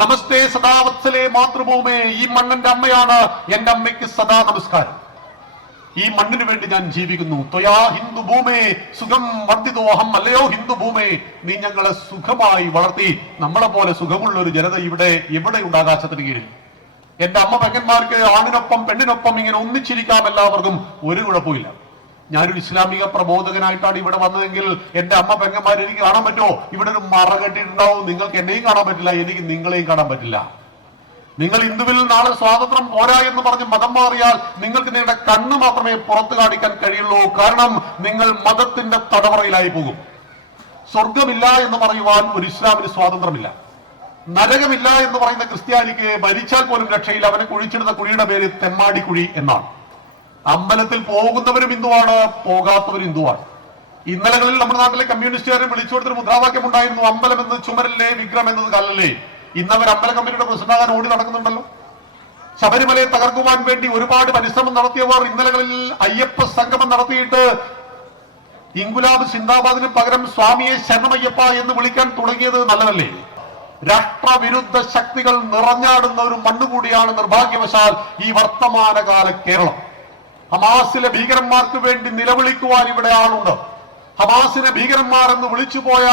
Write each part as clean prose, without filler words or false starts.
നമസ്തേ സദാവത്സലേ മാതൃഭൂമേ. ഈ മണ്ണിന്റെ അമ്മയാണ് എന്റെ അമ്മയ്ക്ക് സദാ നമസ്കാരം. ഈ മണ്ണിന് വേണ്ടി ഞാൻ ജീവിക്കുന്നു. ത്വയാ ഹിന്ദു ഭൂമേ സുഖം വർദ്ധിതോഹം. അല്ലയോ ഹിന്ദു ഭൂമേ, നീ ഞങ്ങളെ സുഖമായി വളർത്തി. നമ്മളെ പോലെ സുഖമുള്ള ഒരു ജനത എവിടെയുണ്ട് ആകാശത്തിന് കീഴിൽ? എന്റെ അമ്മ പെങ്ങന്മാർക്ക് ആണിനൊപ്പം പെണ്ണിനൊപ്പം ഇങ്ങനെ ഒന്നിച്ചിരിക്കാം, എല്ലാവർക്കും ഒരു കുഴപ്പമില്ല. ഞാനൊരു ഇസ്ലാമിക പ്രബോധകനായിട്ടാണ് ഇവിടെ വന്നതെങ്കിൽ എന്റെ അമ്മ പെങ്ങന്മാർ എനിക്ക് കാണാൻ പറ്റുമോ? ഇവിടെ ഒരു മറ കെട്ടിയിട്ടുണ്ടാവും. നിങ്ങൾക്ക് എന്നെയും കാണാൻ പറ്റില്ല, എനിക്ക് നിങ്ങളെയും കാണാൻ പറ്റില്ല. നിങ്ങൾ ഹിന്ദുവിൽ നാളെ സ്വാതന്ത്ര്യം പോരാ എന്ന് പറഞ്ഞ് മതം മാറിയാൽ നിങ്ങൾക്ക് നിങ്ങളുടെ കണ്ണ് മാത്രമേ പുറത്തു കാണിക്കാൻ കഴിയുള്ളൂ. കാരണം നിങ്ങൾ മതത്തിന്റെ തടവറയിലായി പോകും. സ്വർഗമില്ല എന്ന് പറയുവാൻ ഒരു ഇസ്ലാമിന് സ്വാതന്ത്ര്യമില്ല. നരകമില്ല എന്ന് പറയുന്ന ക്രിസ്ത്യാനിക്ക് മരിച്ചാൽ പോലും രക്ഷയില്ല. അവനെ കുഴിച്ചിടുന്ന കുഴിയുടെ പേര് തെമ്മാടി കുഴി എന്നാണ്. അമ്പലത്തിൽ പോകുന്നവരും ഹിന്ദുവാണ്, പോകാത്തവരും ഹിന്ദുവാണ്. ഇന്നലകളിൽ നമ്മുടെ നാട്ടിലെ കമ്മ്യൂണിസ്റ്റുകാരെ വിളിച്ചു കൊടുത്തൊരു മുദ്രാവാക്യം ഉണ്ടായിരുന്നു, അമ്പലം എന്ന് ചുമരല്ലേ, വിഗ്രഹം എന്നത് കല്ലല്ലേ. ഇന്നവർ അമ്പല കമ്മിറ്റിയുടെ പ്രസിഡന്റാകാൻ ഓടി നടക്കുന്നുണ്ടല്ലോ. ശബരിമലയെ തകർക്കുവാൻ വേണ്ടി ഒരുപാട് പരിശ്രമം നടത്തിയവർ ഇന്നലകളിൽ അയ്യപ്പ സംഗമം നടത്തിയിട്ട് ഇൻകുലാബ് സിന്ദാബാദിന് പകരം സ്വാമിയെ ശരണമയ്യപ്പ എന്ന് വിളിക്കാൻ തുടങ്ങിയത് നല്ലതല്ലേ? രാഷ്ട്രവിരുദ്ധ ശക്തികൾ നിറഞ്ഞാടുന്ന ഒരു മണ്ണുകൂടിയാണ് നിർഭാഗ്യവശാൽ ഈ വർത്തമാനകാല കേരളം. ഹമാസിലെ ഭീകരന്മാർക്ക് വേണ്ടി നിലവിളിക്കുവാൻ ഇവിടെ ആളുണ്ട്. ഹമാസിനെ ഭീകരന്മാരെന്ന് വിളിച്ചുപോയ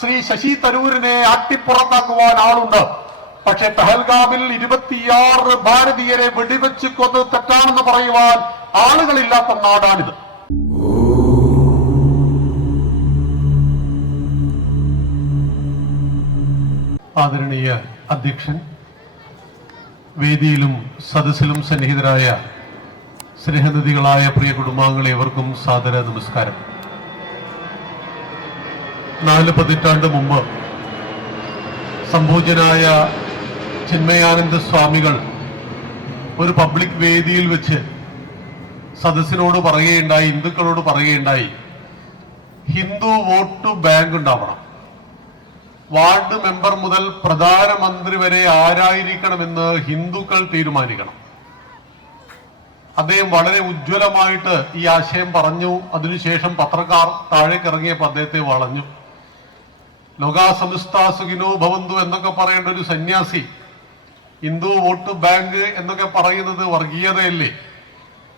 ശ്രീ ശശി തരൂരിനെ അട്ടിപ്പുറത്താക്കുവാൻ ആളുണ്ട്. പക്ഷെ പെഹൽഗാമിൽ 26 ഭാരതീയരെ വെടിവെച്ച് കൊന്ന് തെറ്റാണെന്ന് പറയുവാൻ ആളുകളില്ലാത്ത നാടാണിത്. ആദരണീയ അധ്യക്ഷൻ, വേദിയിലും സദസ്സിലും സന്നിഹിതരായ സ്നേഹനിധികളായ പ്രിയ കുടുംബാംഗങ്ങളെ ഏവർക്കും സാദര നമസ്കാരം. 4 പതിറ്റാണ്ട് മുമ്പ് സംഭൂജനായ ചിന്മയാനന്ദ സ്വാമികൾ ഒരു പബ്ലിക് വേദിയിൽ വെച്ച് സദസ്സിനോട് പറയുകയുണ്ടായി, ഹിന്ദുക്കളോട് പറയുകയുണ്ടായി, ഹിന്ദു വോട്ട് ബാങ്ക് ഉണ്ടാവണം. വാർഡ് മെമ്പർ മുതൽ പ്രധാനമന്ത്രി വരെ ആരായിരിക്കണമെന്ന് ഹിന്ദുക്കൾ തീരുമാനിക്കണം. അദ്ദേഹം വളരെ ഉജ്ജ്വലമായിട്ട് ഈ ആശയം പറഞ്ഞു. അതിനുശേഷം പത്രക്കാർ താഴേക്ക് ഇറങ്ങിയപ്പോൾ അദ്ദേഹത്തെ വളഞ്ഞു. ലോകാ സമസ്ത സുഖിനോ ഭവന്തു എന്നൊക്കെ പറയേണ്ട ഒരു സന്യാസി ഹിന്ദു വോട്ട് ബാങ്ക് എന്നൊക്കെ പറയുന്നത് വർഗീയതയല്ലേ?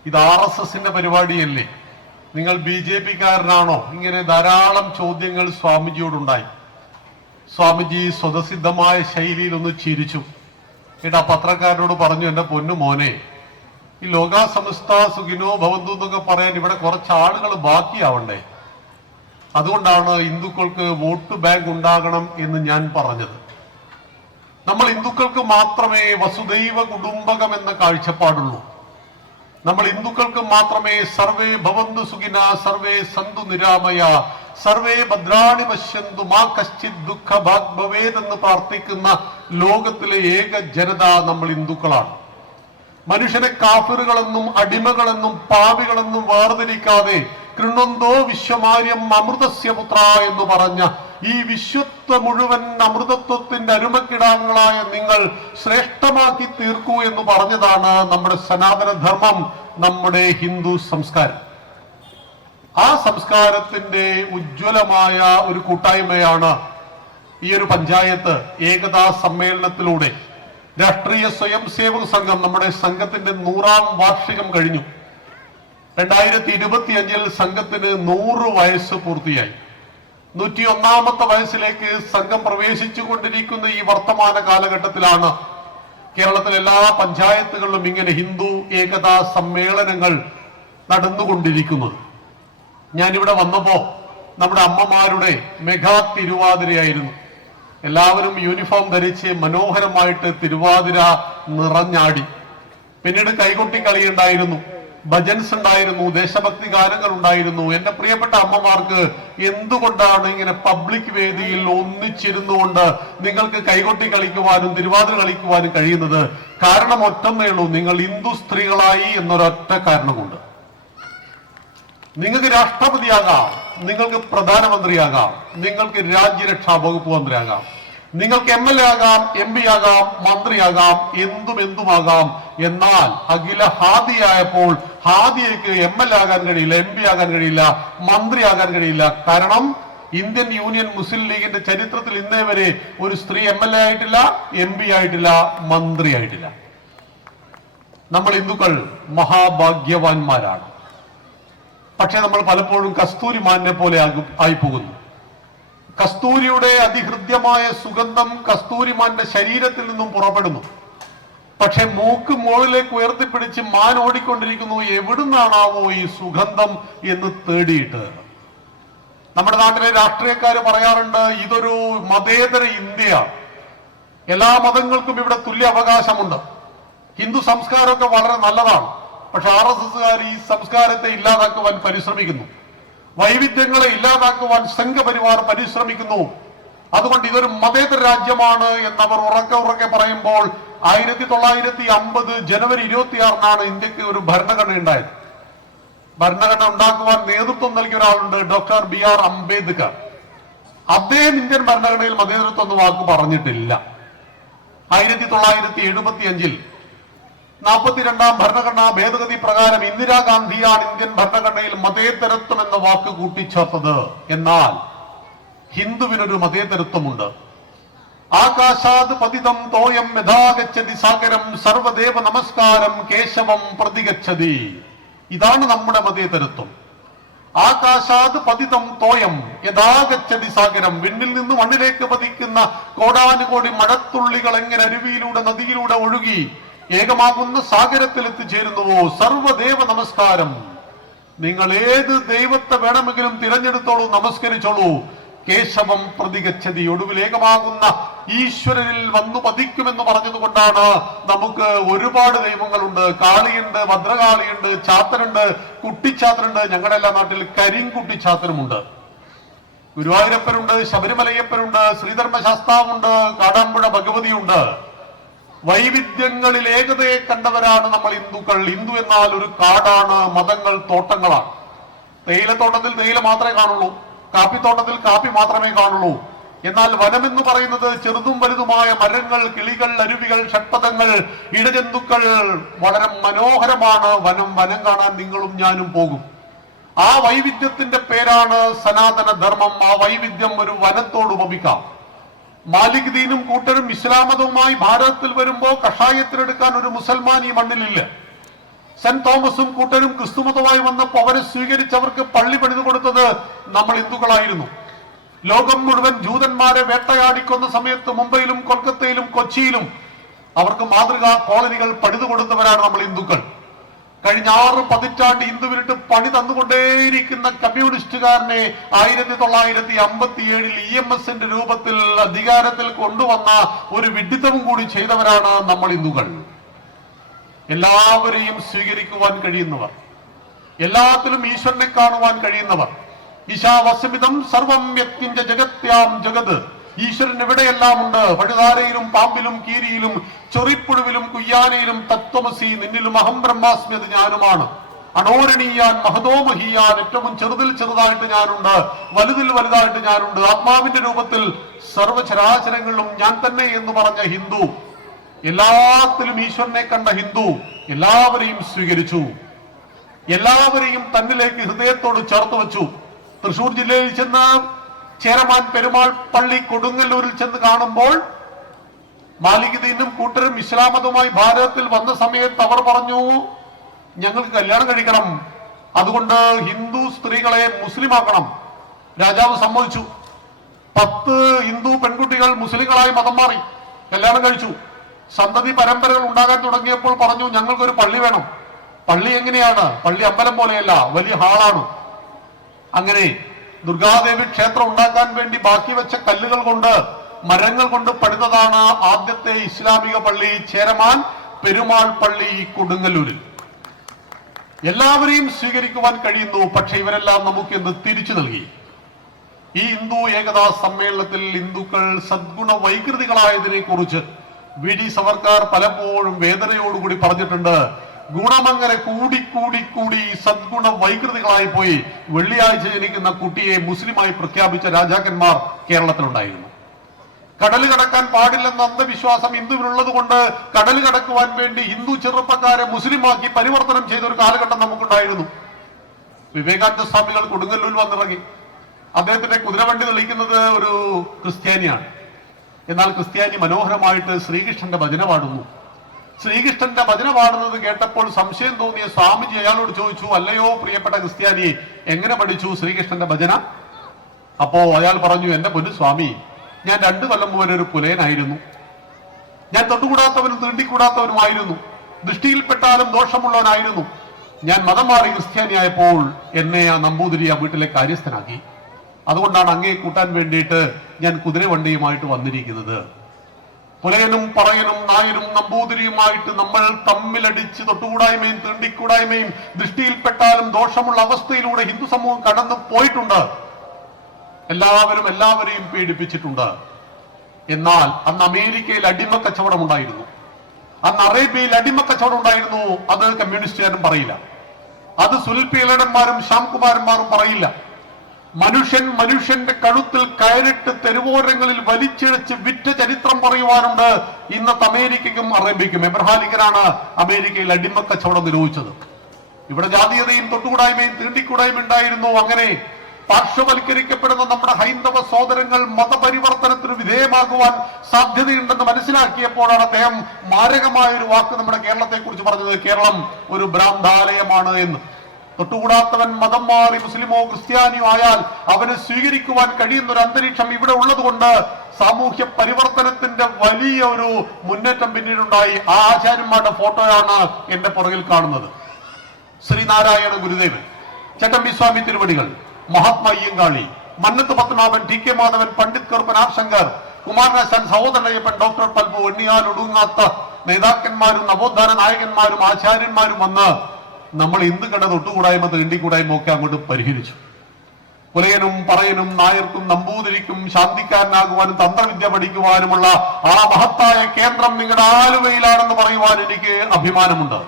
ഇത് RSSന്റെ പരിപാടിയല്ലേ? നിങ്ങൾ BJP-കാരനാണോ? ഇങ്ങനെ ധാരാളം ചോദ്യങ്ങൾ സ്വാമിജിയോടുണ്ടായി. സ്വാമിജി സ്വതസിദ്ധമായ ശൈലിയിൽ ഒന്ന് ചിരിച്ചു. എന്നിട്ട് ആ പത്രക്കാരനോട് പറഞ്ഞു, എന്റെ പൊന്നു മോനെ, ഈ ലോകാ സമസ്ത സുഖിനോ ഭവന്തു എന്നൊക്കെ പറയാൻ ഇവിടെ കുറച്ച് ആളുകൾ ബാക്കിയാവണ്ടേ? അതുകൊണ്ടാണ് ഹിന്ദുക്കൾക്ക് വോട്ട് ബാങ്ക് ഉണ്ടാകണം എന്ന് ഞാൻ പറഞ്ഞത്. നമ്മൾ ഹിന്ദുക്കൾക്ക് മാത്രമേ വസുദൈവ കുടുംബകം എന്ന കാഴ്ചപ്പാടുള്ളൂ. നമ്മൾ ഹിന്ദുക്കൾക്ക് മാത്രമേ സർവേ ഭവന്തു സുഖിന സർവേ സന്തു നിരാമയ സർവേ ഭദ്രാണി പശ്യന്തു മാ കശ്ചിത് ദുഃഖ ഭാഗ് ഭവേത് എന്ന് പ്രാർത്ഥിക്കുന്ന ലോകത്തിലെ ഏക ജനത നമ്മൾ ഹിന്ദുക്കളാണ്. മനുഷ്യനെ കാഫിറുകളെന്നും അടിമകളെന്നും പാപികളെന്നും വേർതിരിക്കാതെ കൃണന്തോ വിശ്വമാര്യം അമൃതസ്യ പുത്ര എന്ന് പറഞ്ഞ ഈ വിശ്വത്വ മുഴുവൻ അമൃതത്വത്തിന്റെ അരുമക്കിടാങ്ങളായ നിങ്ങൾ ശ്രേഷ്ഠമാക്കി തീർക്കൂ എന്ന് പറഞ്ഞതാണ് നമ്മുടെ സനാതനധർമ്മം, നമ്മുടെ ഹിന്ദു സംസ്കാരം. ആ സംസ്കാരത്തിന്റെ ഉജ്ജ്വലമായ ഒരു കൂട്ടായ്മയാണ് ഈ ഒരു പഞ്ചായത്ത് ഏകതാ സമ്മേളനത്തിലൂടെ രാഷ്ട്രീയ സ്വയം സേവക സംഘം, നമ്മുടെ സംഘത്തിന്റെ 100ാം വാർഷികം കഴിഞ്ഞു. 2025 സംഘത്തിന് 100 വയസ്സ് പൂർത്തിയായി. 101ാമത്തെ വയസ്സിലേക്ക് സംഘം പ്രവേശിച്ചു കൊണ്ടിരിക്കുന്ന ഈ വർത്തമാന കാലഘട്ടത്തിലാണ് കേരളത്തിലെ എല്ലാ പഞ്ചായത്തുകളിലും ഇങ്ങനെ ഹിന്ദു ഏകതാ സമ്മേളനങ്ങൾ നടന്നുകൊണ്ടിരിക്കുന്നത്. ഞാനിവിടെ വന്നപ്പോ നമ്മുടെ അമ്മമാരുടെ മെഗാ തിരുവാതിരയായിരുന്നു. എല്ലാവരും യൂണിഫോം ധരിച്ച് മനോഹരമായിട്ട് തിരുവാതിര നിറഞ്ഞാടി. പിന്നീട് കൈകൊട്ടി കളിയുണ്ടായിരുന്നു, ഭജൻസ് ഉണ്ടായിരുന്നു, ദേശഭക്തി ഗാനങ്ങൾ ഉണ്ടായിരുന്നു. എന്റെ പ്രിയപ്പെട്ട അമ്മമാർക്ക് എന്തുകൊണ്ടാണ് ഇങ്ങനെ പബ്ലിക് വേദിയിൽ ഒന്നിച്ചിരുന്നുകൊണ്ട് നിങ്ങൾക്ക് കൈകൊട്ടി കളിക്കുവാനും തിരുവാതിര കളിക്കുവാനും കഴിയുന്നത്? കാരണം ഒറ്റന്നേ ഉള്ളൂ, നിങ്ങൾ ഹിന്ദു സ്ത്രീകളായി എന്നൊരൊറ്റ കാരണം കൊണ്ട്. നിങ്ങൾക്ക് രാഷ്ട്രപതിയാകാം, നിങ്ങൾക്ക് പ്രധാനമന്ത്രിയാകാം, നിങ്ങൾക്ക് രാജ്യരക്ഷാ വകുപ്പ് മന്ത്രിയാകാം, നിങ്ങൾക്ക് MLA ആകാം, MP ആകാം, മന്ത്രിയാകാം, എന്തുമാകാം. എന്നാൽ അഖില ഹാദിയായപ്പോൾ ഹാദിയക്ക് MLA ആകാൻ കഴിയില്ല, MP ആകാൻ കഴിയില്ല, മന്ത്രിയാകാൻ കഴിയില്ല. കാരണം ഇന്ത്യൻ യൂണിയൻ മുസ്ലിം ലീഗിന്റെ ചരിത്രത്തിൽ ഇന്നേ വരെ ഒരു സ്ത്രീ MLA ആയിട്ടില്ല, MP ആയിട്ടില്ല, മന്ത്രി ആയിട്ടില്ല. നമ്മൾ ഹിന്ദുക്കൾ മഹാഭാഗ്യവാന്മാരാണ്. പക്ഷെ നമ്മൾ പലപ്പോഴും കസ്തൂരിമാനെ പോലെ ആയിപ്പോകുന്നു. കസ്തൂരിയുടെ അതിഹൃദ്യമായ സുഗന്ധം കസ്തൂരിമാന്റെ ശരീരത്തിൽ നിന്നും പുറപ്പെടുന്നു. പക്ഷെ മൂക്ക് മുകളിലേക്ക് ഉയർത്തിപ്പിടിച്ച് മാൻ ഓടിക്കൊണ്ടിരിക്കുന്നു. എവിടുന്നാണാവോ ഈ സുഗന്ധം എന്ന് തേടിയിട്ട്. നമ്മുടെ നാട്ടിലെ രാഷ്ട്രീയക്കാര് പറയാറുണ്ട്, ഇതൊരു മതേതര ഇന്ത്യ, എല്ലാ മതങ്ങൾക്കും ഇവിടെ തുല്യ അവകാശമുണ്ട്, ഹിന്ദു സംസ്കാരമൊക്കെ വളരെ നല്ലതാണ്. പക്ഷെ RSSകാർ ഈ സംസ്കാരത്തെ ഇല്ലാതാക്കുവാൻ പരിശ്രമിക്കുന്നു, വൈവിധ്യങ്ങളെ ഇല്ലാതാക്കുവാൻ സംഘപരിവാർ പരിശ്രമിക്കുന്നു. അതുകൊണ്ട് ഇതൊരു മതേതര രാജ്യമാണ് എന്നവർ ഉറക്കെ പറയുമ്പോൾ 1950 ജനുവരി 26 ഇന്ത്യക്ക് ഒരു ഭരണഘടന ഉണ്ടായത്. ഭരണഘടന ഉണ്ടാക്കുവാൻ നേതൃത്വം നൽകിയ ഒരാളുണ്ട്, ഡോക്ടർ BR അംബേദ്കർ. അദ്ദേഹം ഇന്ത്യൻ ഭരണഘടനയിൽ മതേതരത്വം എന്ന വാക്ക് പറഞ്ഞിട്ടില്ല. 1975 42ാം ഭരണഘടനാ ഭേദഗതി പ്രകാരം ഇന്ദിരാഗാന്ധിയാണ് ഇന്ത്യൻ ഭരണഘടനയിൽ മതേതരത്വം എന്ന വാക്ക് കൂട്ടിച്ചേർത്തത്. എന്നാൽ ഹിന്ദുവിനൊരു മതേതരത്വമുണ്ട്. ആകാശാത് പതിതം തോയം യഥാഗച്ഛതി സാഗരം സർവദേവ നമസ്കാരം കേശവം പ്രതിഗച്ഛതി. ഇതാണ് നമ്മുടെ മതേതരത്വം. ആകാശാത് പതിതം തോയം യഥാഗച്ഛതി സാഗരം. വിണ്ണിൽ നിന്ന് മണ്ണിലേക്ക് പതിക്കുന്ന കോടാനുകോടി മഴത്തുള്ളികൾ എങ്ങനെ അരുവിയിലൂടെ നദിയിലൂടെ ഒഴുകി ഏകമാകുന്ന സാഗരത്തിൽ എത്തിച്ചേരുന്നുവോ സർവദേവ നമസ്കാരം. നിങ്ങൾ ഏത് ദൈവത്തെ വേണമെങ്കിലും തിരഞ്ഞെടുത്തോളൂ, നമസ്കരിച്ചോളൂ. കേശവം പ്രതിഗച്ഛതി. ഒടുവിൽ ഏകമാകുന്ന ഈശ്വരനിൽ വന്നു പതിക്കുമെന്ന് പറഞ്ഞതുകൊണ്ടാണ് നമുക്ക് ഒരുപാട് ദൈവങ്ങളുണ്ട്. കാളിയുണ്ട്, ഭദ്രകാളിയുണ്ട്, ചാത്തനുണ്ട്, കുട്ടിച്ചാത്തനുണ്ട്. ഞങ്ങളുടെ എല്ലാ നാട്ടിൽ കരിങ്കുട്ടിച്ചാത്തനുമുണ്ട്. ഗുരുവായൂരപ്പനുണ്ട്, ശബരിമലയ്യപ്പനുണ്ട്, ശ്രീധർമ്മശാസ്താവുണ്ട്, കാടാമ്പുഴ ഭഗവതിയുണ്ട്. വൈവിധ്യങ്ങളിൽ ഏകതയെ കണ്ടവരാണ് നമ്മൾ ഹിന്ദുക്കൾ. ഹിന്ദു എന്നാൽ ഒരു കാടാണ്, മതങ്ങൾ തോട്ടങ്ങളാണ്. തേയിലത്തോട്ടത്തിൽ തേയില മാത്രമേ കാണുള്ളൂ, കാപ്പിത്തോട്ടത്തിൽ കാപ്പി മാത്രമേ കാണുള്ളൂ. എന്നാൽ വനം എന്ന് പറയുന്നത് ചെറുതും വലുതുമായ മരങ്ങൾ, കിളികൾ, അരുവികൾ, ഷഡ്പദങ്ങൾ, ഇഴജന്തുക്കൾ, വളരെ മനോഹരമാണ് വനം. വനം കാണാൻ നിങ്ങളും ഞാനും പോകും. ആ വൈവിധ്യത്തിന്റെ പേരാണ് സനാതന ധർമ്മം. ആ വൈവിധ്യം ഒരു വനത്തോട് ഉപമിക്കാം. മാലിക് ദീനും കൂട്ടരും ഇസ്ലാം മതവുമായി ഭാരതത്തിൽ വരുമ്പോ കഷായത്തിലെടുക്കാൻ ഒരു മുസൽമാൻ ഈ മണ്ണിലില്ല. സെന്റ് തോമസും കൂട്ടരും ക്രിസ്തുമതമായി വന്നപ്പോൾ അവരെ സ്വീകരിച്ചവർക്ക് പള്ളി പണിതു കൊടുത്തത് നമ്മൾ ഹിന്ദുക്കളായിരുന്നു. ലോകം മുഴുവൻ ജൂതന്മാരെ വേട്ടയാടിക്കൊന്ന സമയത്ത് മുംബൈയിലും കൊൽക്കത്തയിലും കൊച്ചിയിലും അവർക്ക് മാതൃകാ കോളനികൾ പണിതു കൊടുത്തവരാണ് നമ്മൾ ഹിന്ദുക്കൾ. കഴിഞ്ഞ 6 പതിറ്റാണ്ട് ഹിന്ദുവിനിട്ട് പണി തന്നുകൊണ്ടേയിരിക്കുന്ന കമ്മ്യൂണിസ്റ്റുകാരനെ 1957 EMSന്റെ രൂപത്തിൽ അധികാരത്തിൽ കൊണ്ടുവന്ന ഒരു വിഡിത്തവും കൂടി ചെയ്തവരാണ് നമ്മൾ ഹിന്ദുക്കൾ. എല്ലാവരെയും സ്വീകരിക്കുവാൻ കഴിയുന്നവർ, എല്ലാത്തിലും ഈശ്വരനെ കാണുവാൻ കഴിയുന്നവർ. ഈശാവസ്യമിതം സർവം യത്കിഞ്ച ജഗത്യാം ജഗത്. ഈശ്വരൻ എവിടെയെല്ലാം ഉണ്ട്. പഴുതാരയിലും പാമ്പിലും കീരിയിലും ചൊറിപ്പുഴുവിലും കുയ്യാനയിലും തത്വമസി നിന്നിലും അഹം ബ്രഹ്മാസ്മി, അത് ഞാനുമാണ്. അണോരണീയാൻ മഹതോ മഹീയാൻ, ഏറ്റവും ചെറുതിൽ ചെറുതായിട്ട് ഞാനുണ്ട്, വലുതിൽ വലുതായിട്ട് ഞാനുണ്ട്. ആത്മാവിന്റെ രൂപത്തിൽ സർവചരാചരങ്ങളിലും ഞാൻ തന്നെ എന്ന് പറഞ്ഞ ഹിന്ദു, എല്ലാത്തിലും ഈശ്വരനെ കണ്ട ഹിന്ദു എല്ലാവരെയും സ്വീകരിച്ചു, എല്ലാവരെയും തന്നിലേക്ക് ഹൃദയത്തോട് ചേർത്ത് വെച്ചു. തൃശൂർ ജില്ലയിൽ ചെന്ന് ചേരമാൻ പെരുമാൾ പള്ളി കൊടുങ്ങല്ലൂരിൽ ചെന്ന് കാണുമ്പോൾ മാലിക് ദീനും കൂട്ടരും ഇസ്ലാം മതവുമായി ഭാരതത്തിൽ വന്ന സമയത്ത് അവർ പറഞ്ഞു, ഞങ്ങൾക്ക് കല്യാണം കഴിക്കണം, അതുകൊണ്ട് ഹിന്ദു സ്ത്രീകളെ മുസ്ലിമാക്കണം. രാജാവ് സമ്മതിച്ചു. 10 ഹിന്ദു പെൺകുട്ടികൾ മുസ്ലിങ്ങളായി മതം മാറി, കല്യാണം കഴിച്ചു. സന്തതി പരമ്പരകൾ ഉണ്ടാകാൻ തുടങ്ങിയപ്പോൾ പറഞ്ഞു, ഞങ്ങൾക്കൊരു പള്ളി വേണം. പള്ളി എങ്ങനെയാണ്? പള്ളി അമ്പലം പോലെയല്ല, വലിയ ഹാളാണ്. അങ്ങനെ ദുർഗാദേവി ക്ഷേത്രം ഉണ്ടാക്കാൻ വേണ്ടി ബാക്കി വെച്ച കല്ലുകൾ കൊണ്ട്, മരങ്ങൾ കൊണ്ട് പണിതതാണ് ആദ്യത്തെ ഇസ്ലാമിക പള്ളി, ചേരമാൻ പെരുമാൾ പള്ളി കൊടുങ്ങല്ലൂരിൽ. എല്ലാവരെയും സ്വീകരിക്കുവാൻ കഴിയുന്നു. പക്ഷെ ഇവരെല്ലാം നമുക്ക് എന്ത് തിരിച്ചു നൽകി? ഈ ഹിന്ദു ഏകതാ സമ്മേളനത്തിൽ ഹിന്ദുക്കൾ സദ്ഗുണ വൈകൃതികളായതിനെ കുറിച്ച് VD സവർക്കാർ പലപ്പോഴും വേദനയോടുകൂടി പറഞ്ഞിട്ടുണ്ട്. ഗുണമങ്ങനെ കൂടി കൂടി കൂടി സദ്ഗുണ വൈകൃതികളായി പോയി. വെള്ളിയാഴ്ച ജനിക്കുന്ന കുട്ടിയെ മുസ്ലിമായി പ്രഖ്യാപിച്ച രാജാക്കന്മാർ കേരളത്തിലുണ്ടായിരുന്നു. കടൽ കടക്കാൻ പാടില്ലെന്ന അന്ധവിശ്വാസം ഹിന്ദുവിനുള്ളത് കൊണ്ട് കടൽ കടക്കുവാൻ വേണ്ടി ഹിന്ദു ചെറുപ്പക്കാരെ മുസ്ലിമാക്കി പരിവർത്തനം ചെയ്ത ഒരു കാലഘട്ടം നമുക്കുണ്ടായിരുന്നു. വിവേകാനന്ദ സ്വാമികൾ കൊടുങ്ങല്ലൂർ വന്നിറങ്ങി. അദ്ദേഹത്തിന്റെ കുതിരവണ്ടി തെളിക്കുന്നത് ഒരു ക്രിസ്ത്യാനിയാണ്. എന്നാൽ ക്രിസ്ത്യാനി മനോഹരമായിട്ട് ശ്രീകൃഷ്ണന്റെ ഭജന പാടുന്നു. ശ്രീകൃഷ്ണന്റെ ഭജന പാടുന്നത് കേട്ടപ്പോൾ സംശയം തോന്നിയ സ്വാമിജി അയാളോട് ചോദിച്ചു, അല്ലയോ പ്രിയപ്പെട്ട ക്രിസ്ത്യാനി, എങ്ങനെ പഠിച്ചു ശ്രീകൃഷ്ണന്റെ ഭജന? അപ്പോ അയാൾ പറഞ്ഞു, എന്റെ പൊന്നു സ്വാമി, ഞാൻ 2 കൊല്ലം വരെ ഒരു പുലയനായിരുന്നു. ഞാൻ തൊട്ടുകൂടാത്തവനും തീണ്ടിക്കൂടാത്തവനുമായിരുന്നു. ദൃഷ്ടിയിൽപ്പെട്ടാലും ദോഷമുള്ളവനായിരുന്നു. ഞാൻ മതം മാറി ക്രിസ്ത്യാനിയായപ്പോൾ എന്നെ ആ നമ്പൂതിരി ആ വീട്ടിലെ കാര്യസ്ഥനാക്കി. അതുകൊണ്ടാണ് അങ്ങയെ കൂട്ടാൻ വേണ്ടിയിട്ട് ഞാൻ കുതിരവണ്ടിയുമായിട്ട് വന്നിരിക്കുന്നത്. പുലയനും പറയനും നായരും നമ്പൂതിരിയുമായിട്ട് നമ്മൾ തമ്മിലടിച്ച് തൊട്ടുകൂടായ്മയും തീണ്ടിക്കൂടായ്മയും ദൃഷ്ടിയിൽപ്പെട്ടാലും ദോഷമുള്ള അവസ്ഥയിലൂടെ ഹിന്ദു സമൂഹം കടന്നു പോയിട്ടുണ്ട്. എല്ലാവരും എല്ലാവരെയും പീഡിപ്പിച്ചിട്ടുണ്ട്. എന്നാൽ അന്ന് അമേരിക്കയിൽ അടിമ കച്ചവടം ഉണ്ടായിരുന്നു, അന്ന് അറേബ്യയിൽ അടിമ കച്ചവടം ഉണ്ടായിരുന്നു. അത് കമ്മ്യൂണിസ്റ്റുകാരും പറയില്ല, അത് സുൽപീലന്മാരും ശ്യാംകുമാരന്മാരും പറയില്ല. മനുഷ്യന്റെ കഴുത്തിൽ കയറിട്ട് തെരുവോരങ്ങളിൽ വലിച്ചിഴച്ച് വിറ്റ ചരിത്രം പറയുവാനുണ്ട് ഇന്നത്തെ അമേരിക്കയ്ക്കും അറേബ്യയ്ക്കും. എബ്രഹാം ലിങ്കനാണ് അമേരിക്കയിൽ അടിമ കച്ചവടം നിരോധിച്ചത്. ഇവിടെ ജാതീയതയും തൊട്ടുകൂടായ്മയും തീണ്ടിക്കൂടായ്മ ഉണ്ടായിരുന്നു. അങ്ങനെ പാർശ്വവൽക്കരിക്കപ്പെടുന്ന നമ്മുടെ ഹൈന്ദവ സോദരങ്ങൾ മതപരിവർത്തനത്തിന് വിധേയമാകുവാൻ സാധ്യതയുണ്ടെന്ന് മനസ്സിലാക്കിയപ്പോഴാണ് അദ്ദേഹം മാരകമായ ഒരു വാക്ക് നമ്മുടെ കേരളത്തെ കുറിച്ച് പറഞ്ഞത്. കേരളം ഒരു ഭ്രാന്താലയമാണ് എന്ന്. തൊട്ടുകൂടാത്തവൻ മതം മാറി മുസ്ലിമോ ക്രിസ്ത്യാനിയോ ആയാൽ അവന് സ്വീകരിക്കുവാൻ കഴിയുന്ന ഒരു അന്തരീക്ഷം ഇവിടെ ഉള്ളതുകൊണ്ട് സാമൂഹ്യ പരിവർത്തനത്തിന്റെ വലിയ ഒരു മുന്നേറ്റം പിന്നീടുണ്ടായി. ആ ആചാര്യന്മാരുടെ ഫോട്ടോയാണ് എന്റെ പുറകിൽ കാണുന്നത്. Sreenarayana Gurudevan, Chattampi Swami Thiruvadikal, Mahatma Ayyankali, Mannathu Padmanabhan, T K Madhavan, Pandit Karuppan, R Sankar, Kumaranasan, Sahodaran Ayyappan, doctor Palpu, എണ്ണിയാൽ ഒടുങ്ങാത്ത നേതാക്കന്മാരും നവോത്ഥാന നായകന്മാരും ആചാര്യന്മാരും വന്ന് നമ്മൾ ഹിന്ദുക്കളുടെ തൊട്ടുകൂടായ്മ തീണ്ടിക്കൂടായ്മ ഒക്കെ അങ്ങോട്ട് പരിഹരിച്ചു. പുലയനും പറയനും നായർക്കും നമ്പൂതിരിക്കും ശാന്തിക്കാരനാകുവാനും തന്ത്രവിദ്യ പഠിക്കുവാനുമുള്ള ആ മഹത്തായ കേന്ദ്രം നിങ്ങളുടെ ആലുവയിലാണെന്ന് പറയുവാൻ എനിക്ക് അഭിമാനമുണ്ട്.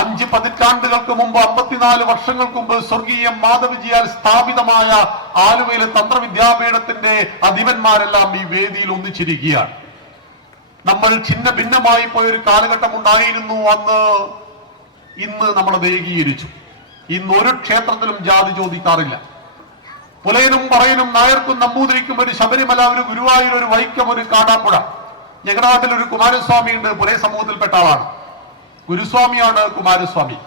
5 പതിറ്റാണ്ടുകൾക്ക് മുമ്പ്, 54 വർഷങ്ങൾക്ക് മുമ്പ് സ്വർഗീയ മാധവജിയാൽ സ്ഥാപിതമായ ആലുവയിലെ തന്ത്രവിദ്യാപീഠത്തിന്റെ അധിപന്മാരെല്ലാം ഈ വേദിയിൽ ഒന്നിച്ചിരിക്കുകയാണ്. നമ്മൾ ഛിന്ന ഭിന്നമായി പോയൊരു കാലഘട്ടം ഉണ്ടായിരുന്നു അന്ന്. ഇന്ന് നമ്മളത് ഏകീകരിച്ചു. ഇന്ന് ഒരു ക്ഷേത്രത്തിലും ജാതി ചോദിക്കാറില്ല. പുലയനും പറയനും നായർക്കും നമ്പൂതിരിക്കും ഒരു ശബരിമല, ഒരു ഗുരുവായൂർ, ഒരു വൈക്കം, ഒരു കാടാമ്പുഴ. ഞങ്ങളുടെ നാട്ടിൽ ഒരു കുമാരസ്വാമി ഉണ്ട്, പുലയ സമൂഹത്തിൽപ്പെട്ട ആളാണ്. ഗുരുസ്വാമിയാണ് കുമാരസ്വാമി.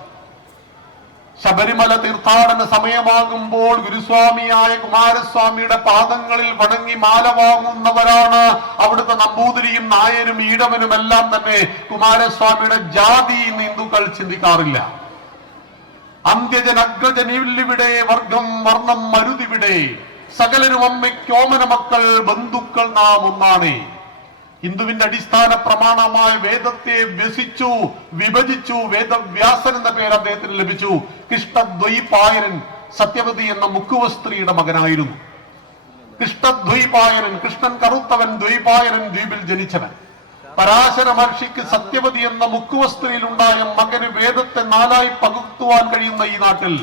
ശബരിമല തീർത്ഥാടന സമയമാകുമ്പോൾ ഗുരുസ്വാമിയായ കുമാരസ്വാമിയുടെ പാദങ്ങളിൽ വണങ്ങി മാല വാങ്ങുന്നവരാണ് അവിടുത്തെ നമ്പൂതിരിയും നായരും ഈഴവനും എല്ലാം തന്നെ. കുമാരസ്വാമിയുടെ ജാതി ഇന്ന് ഹിന്ദുക്കൾ ചിന്തിക്കാറില്ല. അന്ത്യജനഗ്രജനിവിടെ വർഗം വർണ്ണം മരുതിവിടെ, സകലരും അമ്മയ്ക്കോമന മക്കൾ, ബന്ധുക്കൾ നാം ഒന്നാണ്. ഹിന്ദുവിന്റെ അടിസ്ഥാന പ്രമാണമായ വേദത്തെ വ്യസിച്ചു, വിഭജിച്ചു. വേദവ്യാസൻ എന്ന പേര് അദ്ദേഹത്തിന് ലഭിച്ചു. കൃഷ്ണദ്വൈപായനൻ, സത്യവതി എന്ന മുക്കുവസ്ത്രീയുടെ മകനായിരുന്നു. കൃഷ്ണദ്വൈപായനൻ, കൃഷ്ണൻ കറുത്തവൻ, ദ്വൈപായനൻ ദ്വീപിൽ ജനിച്ചവൻ. പരാശര മഹർഷിക്ക് സത്യവതി എന്ന മുക്കുവസ്ത്രീയിൽ ഉണ്ടായ മകന് വേദത്തെ 4ആയി പകുത്തുവാൻ കഴിയുന്ന ഈ നാട്ടിൽ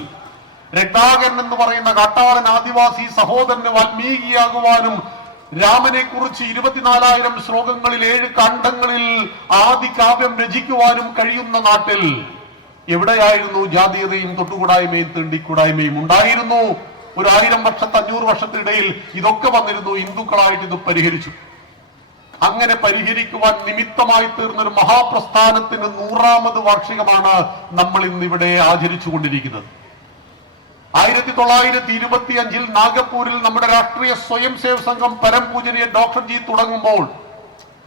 രത്നാകരൻ എന്ന് പറയുന്ന കാട്ടാളൻ ആദിവാസി സഹോദരന് വാൽമീകിയാകുവാനും രാമനെ കുറിച്ച് 24,000 ശ്ലോകങ്ങളിൽ 7 കാണ്ഡങ്ങളിൽ ആദി കാവ്യം രചിക്കുവാനും കഴിയുന്ന നാട്ടിൽ എവിടെയായിരുന്നു ജാതീയതയും തൊട്ടുകൂടായ്മയും തീണ്ടിക്കൂടായ്മയും? ഉണ്ടായിരുന്നു. ഒരു 1000 വർഷത്തെ 500 വർഷത്തിനിടയിൽ ഇതൊക്കെ വന്നിരുന്നു. ഹിന്ദുക്കളായിട്ട് ഇത് പരിഹരിച്ചു. അങ്ങനെ പരിഹരിക്കുവാൻ നിമിത്തമായി തീർന്നൊരു മഹാപ്രസ്ഥാനത്തിന് 100ാമത് വാർഷികമാണ് നമ്മൾ ഇന്നിവിടെ ആചരിച്ചു കൊണ്ടിരിക്കുന്നത്. 1925 നാഗപ്പൂരിൽ നമ്മുടെ രാഷ്ട്രീയ സ്വയം സേവക സംഘം പരംപൂജനീയ ഡോക്ടർ ജി തുടങ്ങുമ്പോൾ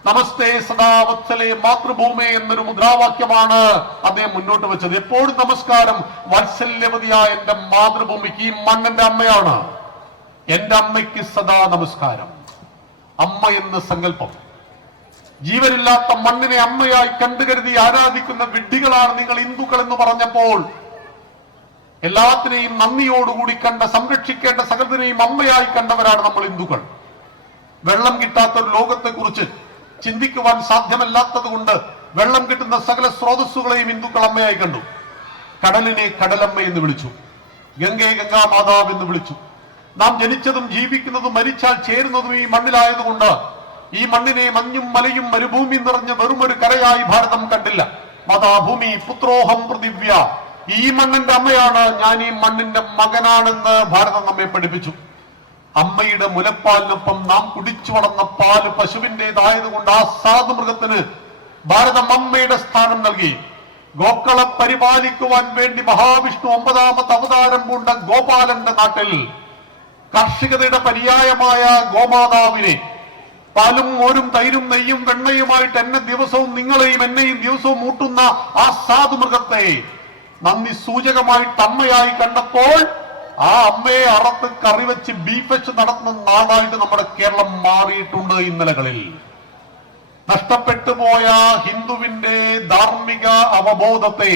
നമസ്തേ സദാവത്സലേ മാതൃഭൂമി എന്നൊരു മുദ്രാവാക്യമാണ് അദ്ദേഹം മുന്നോട്ട് വെച്ചത്. എപ്പോഴും നമസ്കാരം. വാത്സല്യവതിയായ എന്റെ മാതൃഭൂമിക്ക്, ഈ മണ്ണെന്റെ അമ്മയാണ്, എന്റെ അമ്മയ്ക്ക് സദാ നമസ്കാരം. അമ്മ എന്ന സങ്കല്പം, ജീവനില്ലാത്ത മണ്ണിനെ അമ്മയായി കണ്ടുകരുതി ആരാധിക്കുന്ന വിഡ്ഢികളാണ് നിങ്ങൾ ഹിന്ദുക്കൾ എന്ന് പറഞ്ഞപ്പോൾ എല്ലാത്തിനെയും നന്ദിയോടുകൂടി കണ്ട, സംരക്ഷിക്കേണ്ട സകലത്തിനെയും അമ്മയായി കണ്ടവരാണ് നമ്മൾ ഹിന്ദുക്കൾ. വെള്ളം കിട്ടാത്ത ഒരു ലോകത്തെ കുറിച്ച് ചിന്തിക്കുവാൻ സാധ്യമല്ലാത്തത് കൊണ്ട് വെള്ളം കിട്ടുന്ന സകല സ്രോതസ്സുകളെയും ഹിന്ദുക്കൾ അമ്മയായി കണ്ടു. കടലിനെ കടലമ്മ എന്ന് വിളിച്ചു, ഗംഗയെ ഗംഗാമാതാവ് എന്ന് വിളിച്ചു. നാം ജനിച്ചതും ജീവിക്കുന്നതും മരിച്ചാൽ ചേരുന്നതും ഈ മണ്ണിലായതുകൊണ്ട് ഈ മണ്ണിനെ മഞ്ഞും മലയും മരുഭൂമി നിറഞ്ഞ വെറുമൊരു കരയായി ഭാരതം കണ്ടില്ല. മാതാഭൂമി പുത്രോഹം പൃഥിവ്യ, ഈ മണ്ണിന്റെ അമ്മയാണ് ഞാൻ, ഈ മണ്ണിന്റെ മകനാണെന്ന് ഭാരതം നമ്മെ പഠിപ്പിച്ചു. അമ്മയുടെ മുലപ്പാലിനൊപ്പം നാം കുടിച്ചു വളർന്ന പാല് പശുവിൻ്റെതായതുകൊണ്ട് ആ സാധുമൃഗത്തിന് ഭാരതം അമ്മയുടെ സ്ഥാനം നൽകി. ഗോക്കളെ പരിപാലിക്കുവാൻ വേണ്ടി മഹാവിഷ്ണു 9ാമത്തെ അവതാരം പൂണ്ട ഗോപാലന്റെ നാട്ടിൽ കാർഷികതയുടെ പര്യായമായ ഗോമാതാവിനെ പാലും മോരും തൈരും നെയ്യും വെണ്ണയുമായിട്ട് എന്നെ ദിവസവും നിങ്ങളെയും എന്നെയും ദിവസവും മൂട്ടുന്ന ആ സാധുമൃഗത്തെ നന്ദി സൂചകമായിട്ട് അമ്മയായി കണ്ടപ്പോൾ ആ അമ്മയെ അറത്ത് കറി വെച്ച് ബീഫ് വെച്ച് നടത്തുന്ന നാടായിട്ട് നമ്മുടെ കേരളം മാറിയിട്ടുണ്ട്. ഇന്നലകളിൽ നഷ്ടപ്പെട്ടു പോയ ഹിന്ദുവിന്റെ ധാർമ്മിക അവബോധത്തെ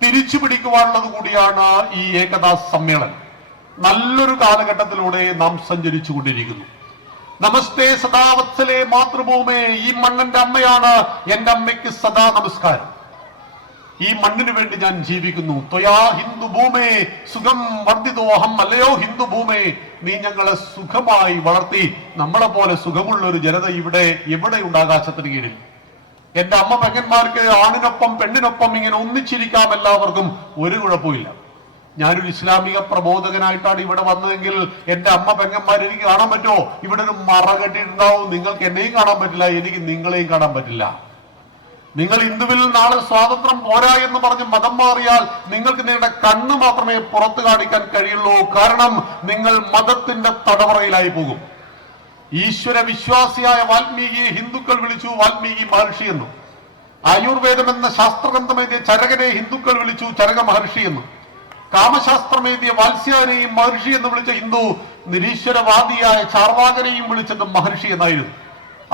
തിരിച്ചു പിടിക്കുവാനുള്ളത് കൂടിയാണ് ഈ ഏകതാ സമ്മേളനം. നല്ലൊരു കാലഘട്ടത്തിലൂടെ നാം സഞ്ചരിച്ചു കൊണ്ടിരിക്കുന്നു. നമസ്തേ സദാവത്സലേ മാതൃഭൂമേ, ഈ മണ്ണിന്റെ അമ്മയാണ് എന്റെ അമ്മയ്ക്ക് സദാ നമസ്കാരം. ഈ മണ്ണിനു വേണ്ടി ഞാൻ ജീവിക്കുന്നു. ത്വയാ ഹിന്ദു ഭൂമേ സുഖം വർദ്ധിതോഹം, അല്ലയോ ഹിന്ദു ഭൂമേ നീ ഞങ്ങളെ സുഖമായി വളർത്തി. നമ്മളെ പോലെ സുഖമുള്ള ഒരു ജനത ഇവിടെ എവിടെയുണ്ട് ആകാശത്തിന് കീഴിൽ? എന്റെ അമ്മ പെങ്ങന്മാർക്ക് ആണിനൊപ്പം പെണ്ണിനൊപ്പം ഇങ്ങനെ ഒന്നിച്ചിരിക്കാം, എല്ലാവർക്കും ഒരു കുഴപ്പമില്ല. ഞാനൊരു ഇസ്ലാമിക പ്രബോധകനായിട്ടാണ് ഇവിടെ വന്നതെങ്കിൽ എന്റെ അമ്മ പെങ്ങന്മാർ എനിക്ക് കാണാൻ പറ്റുമോ? ഇവിടെ ഒരു മറ കെട്ടിയിട്ടുണ്ടാവും. നിങ്ങൾക്ക് എന്നെയും കാണാൻ പറ്റില്ല, എനിക്ക് നിങ്ങളെയും കാണാൻ പറ്റില്ല. നിങ്ങൾ ഹിന്ദുവിൽ നാളെ സ്വാതന്ത്ര്യം പോരാ എന്ന് പറഞ്ഞ് മതം മാറിയാൽ നിങ്ങൾക്ക് നിങ്ങളുടെ കണ്ണ് മാത്രമേ പുറത്തു കാണിക്കാൻ കഴിയുള്ളൂ. കാരണം നിങ്ങൾ മതത്തിന്റെ തടവറയിലായി പോകും. ഈശ്വര വിശ്വാസിയായ വാൽമീകിയെ ഹിന്ദുക്കൾ വിളിച്ചു വാൽമീകി മഹർഷി എന്നും. ആയുർവേദം എന്ന ശാസ്ത്രഗ്രന്ഥം എഴുതിയ ചരകനെ ഹിന്ദുക്കൾ വിളിച്ചു ചരക മഹർഷി എന്നും. കാമശാസ്ത്രം എഴുതിയ വാത്സ്യാനെയും മഹർഷി എന്ന് വിളിച്ച ഹിന്ദു നിരീശ്വരവാദിയായ ചാർവാകനെയും വിളിച്ചത് മഹർഷി എന്നായിരുന്നു.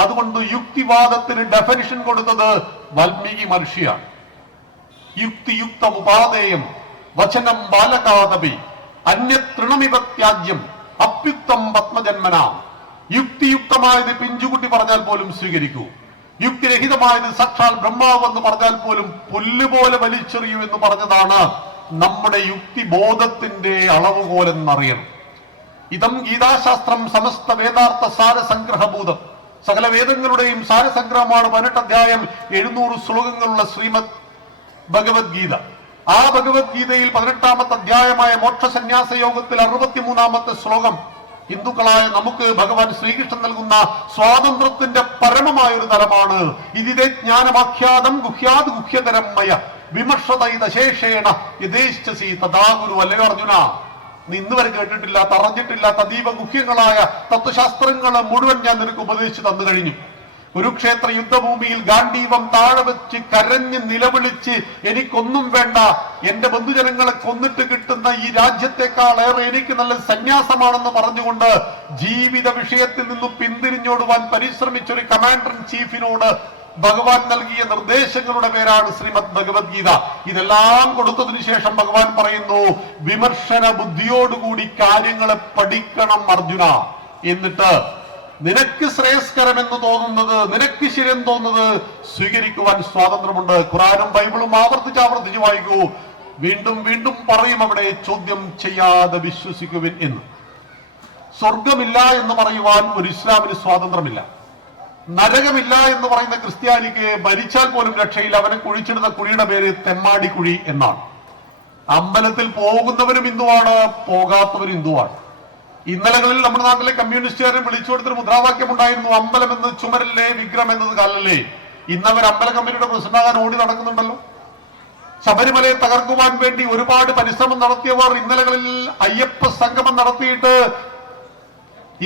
അതുകൊണ്ട് യുക്തിവാദത്തിന് ഡെഫിനിഷൻ കൊടുത്തത് വാൽമീകി മഹർഷിയാണ്. യുക്തിയുക്തം ഉപാദേയം വചനം ബാലകാദപി അന്യതൃണമിവ ത്യാജ്യം അപ്യുക്തം പത്മജന്മന. യുക്തിയുക്തമായത് പിഞ്ചുകുട്ടി പറഞ്ഞാൽ പോലും സ്വീകരിക്കൂ. യുക്തിരഹിതമായത് സാക്ഷാൽ ബ്രഹ്മാവ് എന്ന് പറഞ്ഞാൽ പോലും പുല്ലുപോലെ വലിച്ചെറിയൂ എന്ന് പറഞ്ഞതാണ് നമ്മുടെ യുക്തിബോധത്തിന്റെ അളവുകോലെന്നറിയണം. ഇതം ഗീതാശാസ്ത്രം സമസ്ത വേദാർത്ഥ സാരസംഗ്രഹഭൂതം. സകല വേദങ്ങളുടെയും സാരസംഗ്രഹമാണ് 18 അധ്യായം 700 ശ്ലോകങ്ങളുള്ള ശ്രീമദ് ഭഗവത്ഗീത. ആ ഭഗവത്ഗീതയിൽ 18ാമത്തെ അധ്യായമായ മോക്ഷസന്യാസ യോഗത്തിൽ 63ാമത്തെ ശ്ലോകം ഹിന്ദുക്കളായ നമുക്ക് ഭഗവാൻ ശ്രീകൃഷ്ണൻ നൽകുന്ന സ്വാതന്ത്ര്യത്തിന്റെ പരമമായ ഒരു തലമാണ്. ഇതിതെ ജ്ഞാനമാഖ്യാതം ഗുഹ്യാത് ഗുഹ്യതരം മയ വിമർശതൈതശേഷേണ യഥേശ്ചസി തഥാ ഗുരു. അല്ലയോ അർജുന, നീ ഇന്ന് വരെ കേട്ടിട്ടില്ലാത്ത അറിഞ്ഞിട്ടില്ലാത്ത അതീവ ഗുഹ്യങ്ങളായ തത്വശാസ്ത്രങ്ങൾ മുഴുവൻ ഞാൻ നിനക്ക് ഉപദേശിച്ചു തന്നു കഴിഞ്ഞു. കുരുക്ഷേത്ര യുദ്ധഭൂമിയിൽ ഗാന്ധീവം താഴെ വെച്ച് കരഞ്ഞ് നിലവിളിച്ച് എനിക്കൊന്നും വേണ്ട, എന്റെ ബന്ധുജനങ്ങളെ കൊന്നിട്ട് കിട്ടുന്ന ഈ രാജ്യത്തെക്കാളേറെ എനിക്ക് നല്ല സന്യാസമാണെന്ന് പറഞ്ഞുകൊണ്ട് ജീവിത വിഷയത്തിൽ നിന്നും പിന്തിരിഞ്ഞോടുവാൻ പരിശ്രമിച്ചൊരു കമാൻഡർ ഇൻ ചീഫിനോട് ഭഗവാൻ നൽകിയ നിർദ്ദേശങ്ങളുടെ പേരാണ് ശ്രീമദ് ഭഗവത്ഗീത. ഇതെല്ലാം കൊടുത്തതിനു ശേഷം ഭഗവാൻ പറയുന്നു, വിമർശന ബുദ്ധിയോടുകൂടി കാര്യങ്ങളെ പഠിക്കണം അർജുന. എന്നിട്ട് നിനക്ക് ശ്രേയസ്കരമെന്ന് തോന്നുന്നത്, നിനക്ക് ശരിയെന്ന് തോന്നുന്നത് സ്വീകരിക്കുവാൻ സ്വാതന്ത്ര്യമുണ്ട്. ഖുറാനും ബൈബിളും ആവർത്തിച്ച് വായിക്കൂ. വീണ്ടും വീണ്ടും പറയും അവിടെ, ചോദ്യം ചെയ്യാതെ വിശ്വസിക്കുവിൻ എന്ന്. സ്വർഗമില്ല എന്ന് പറയുവാൻ ഒരു ഇസ്ലാമിന് സ്വാതന്ത്ര്യമില്ല. നരകമില്ല എന്ന് പറയുന്ന ക്രിസ്ത്യാനിക്ക് മരിച്ചാൽ പോലും രക്ഷയില്ല. അവനെ കുഴിച്ചിടുന്ന കുഴിയുടെ പേര് തെമ്മാടി കുഴി എന്നാണ്. അമ്പലത്തിൽ പോകുന്നവരും ഹിന്ദുവാണ്, പോകാത്തവരും ഹിന്ദുവാണ്. ഇന്നലകളിൽ നമ്മുടെ നാട്ടിലെ കമ്മ്യൂണിസ്റ്റുകാരെ വിളിച്ചു കൊടുത്തൊരു മുദ്രാവാക്യം ഉണ്ടായിരുന്നു, അമ്പലം എന്ന് ചുമരല്ലേ വിഗ്രഹം എന്നത് കല്ലല്ലേ. ഇന്നവർ അമ്പല കമ്മിറ്റിയുടെ പ്രസിഡന്റാകാൻ ഓടി നടക്കുന്നുണ്ടല്ലോ. ശബരിമലയെ തകർക്കുവാൻ വേണ്ടി ഒരുപാട് പരിശ്രമം നടത്തിയവർ ഇന്നലകളിൽ അയ്യപ്പ സംഗമം നടത്തിയിട്ട്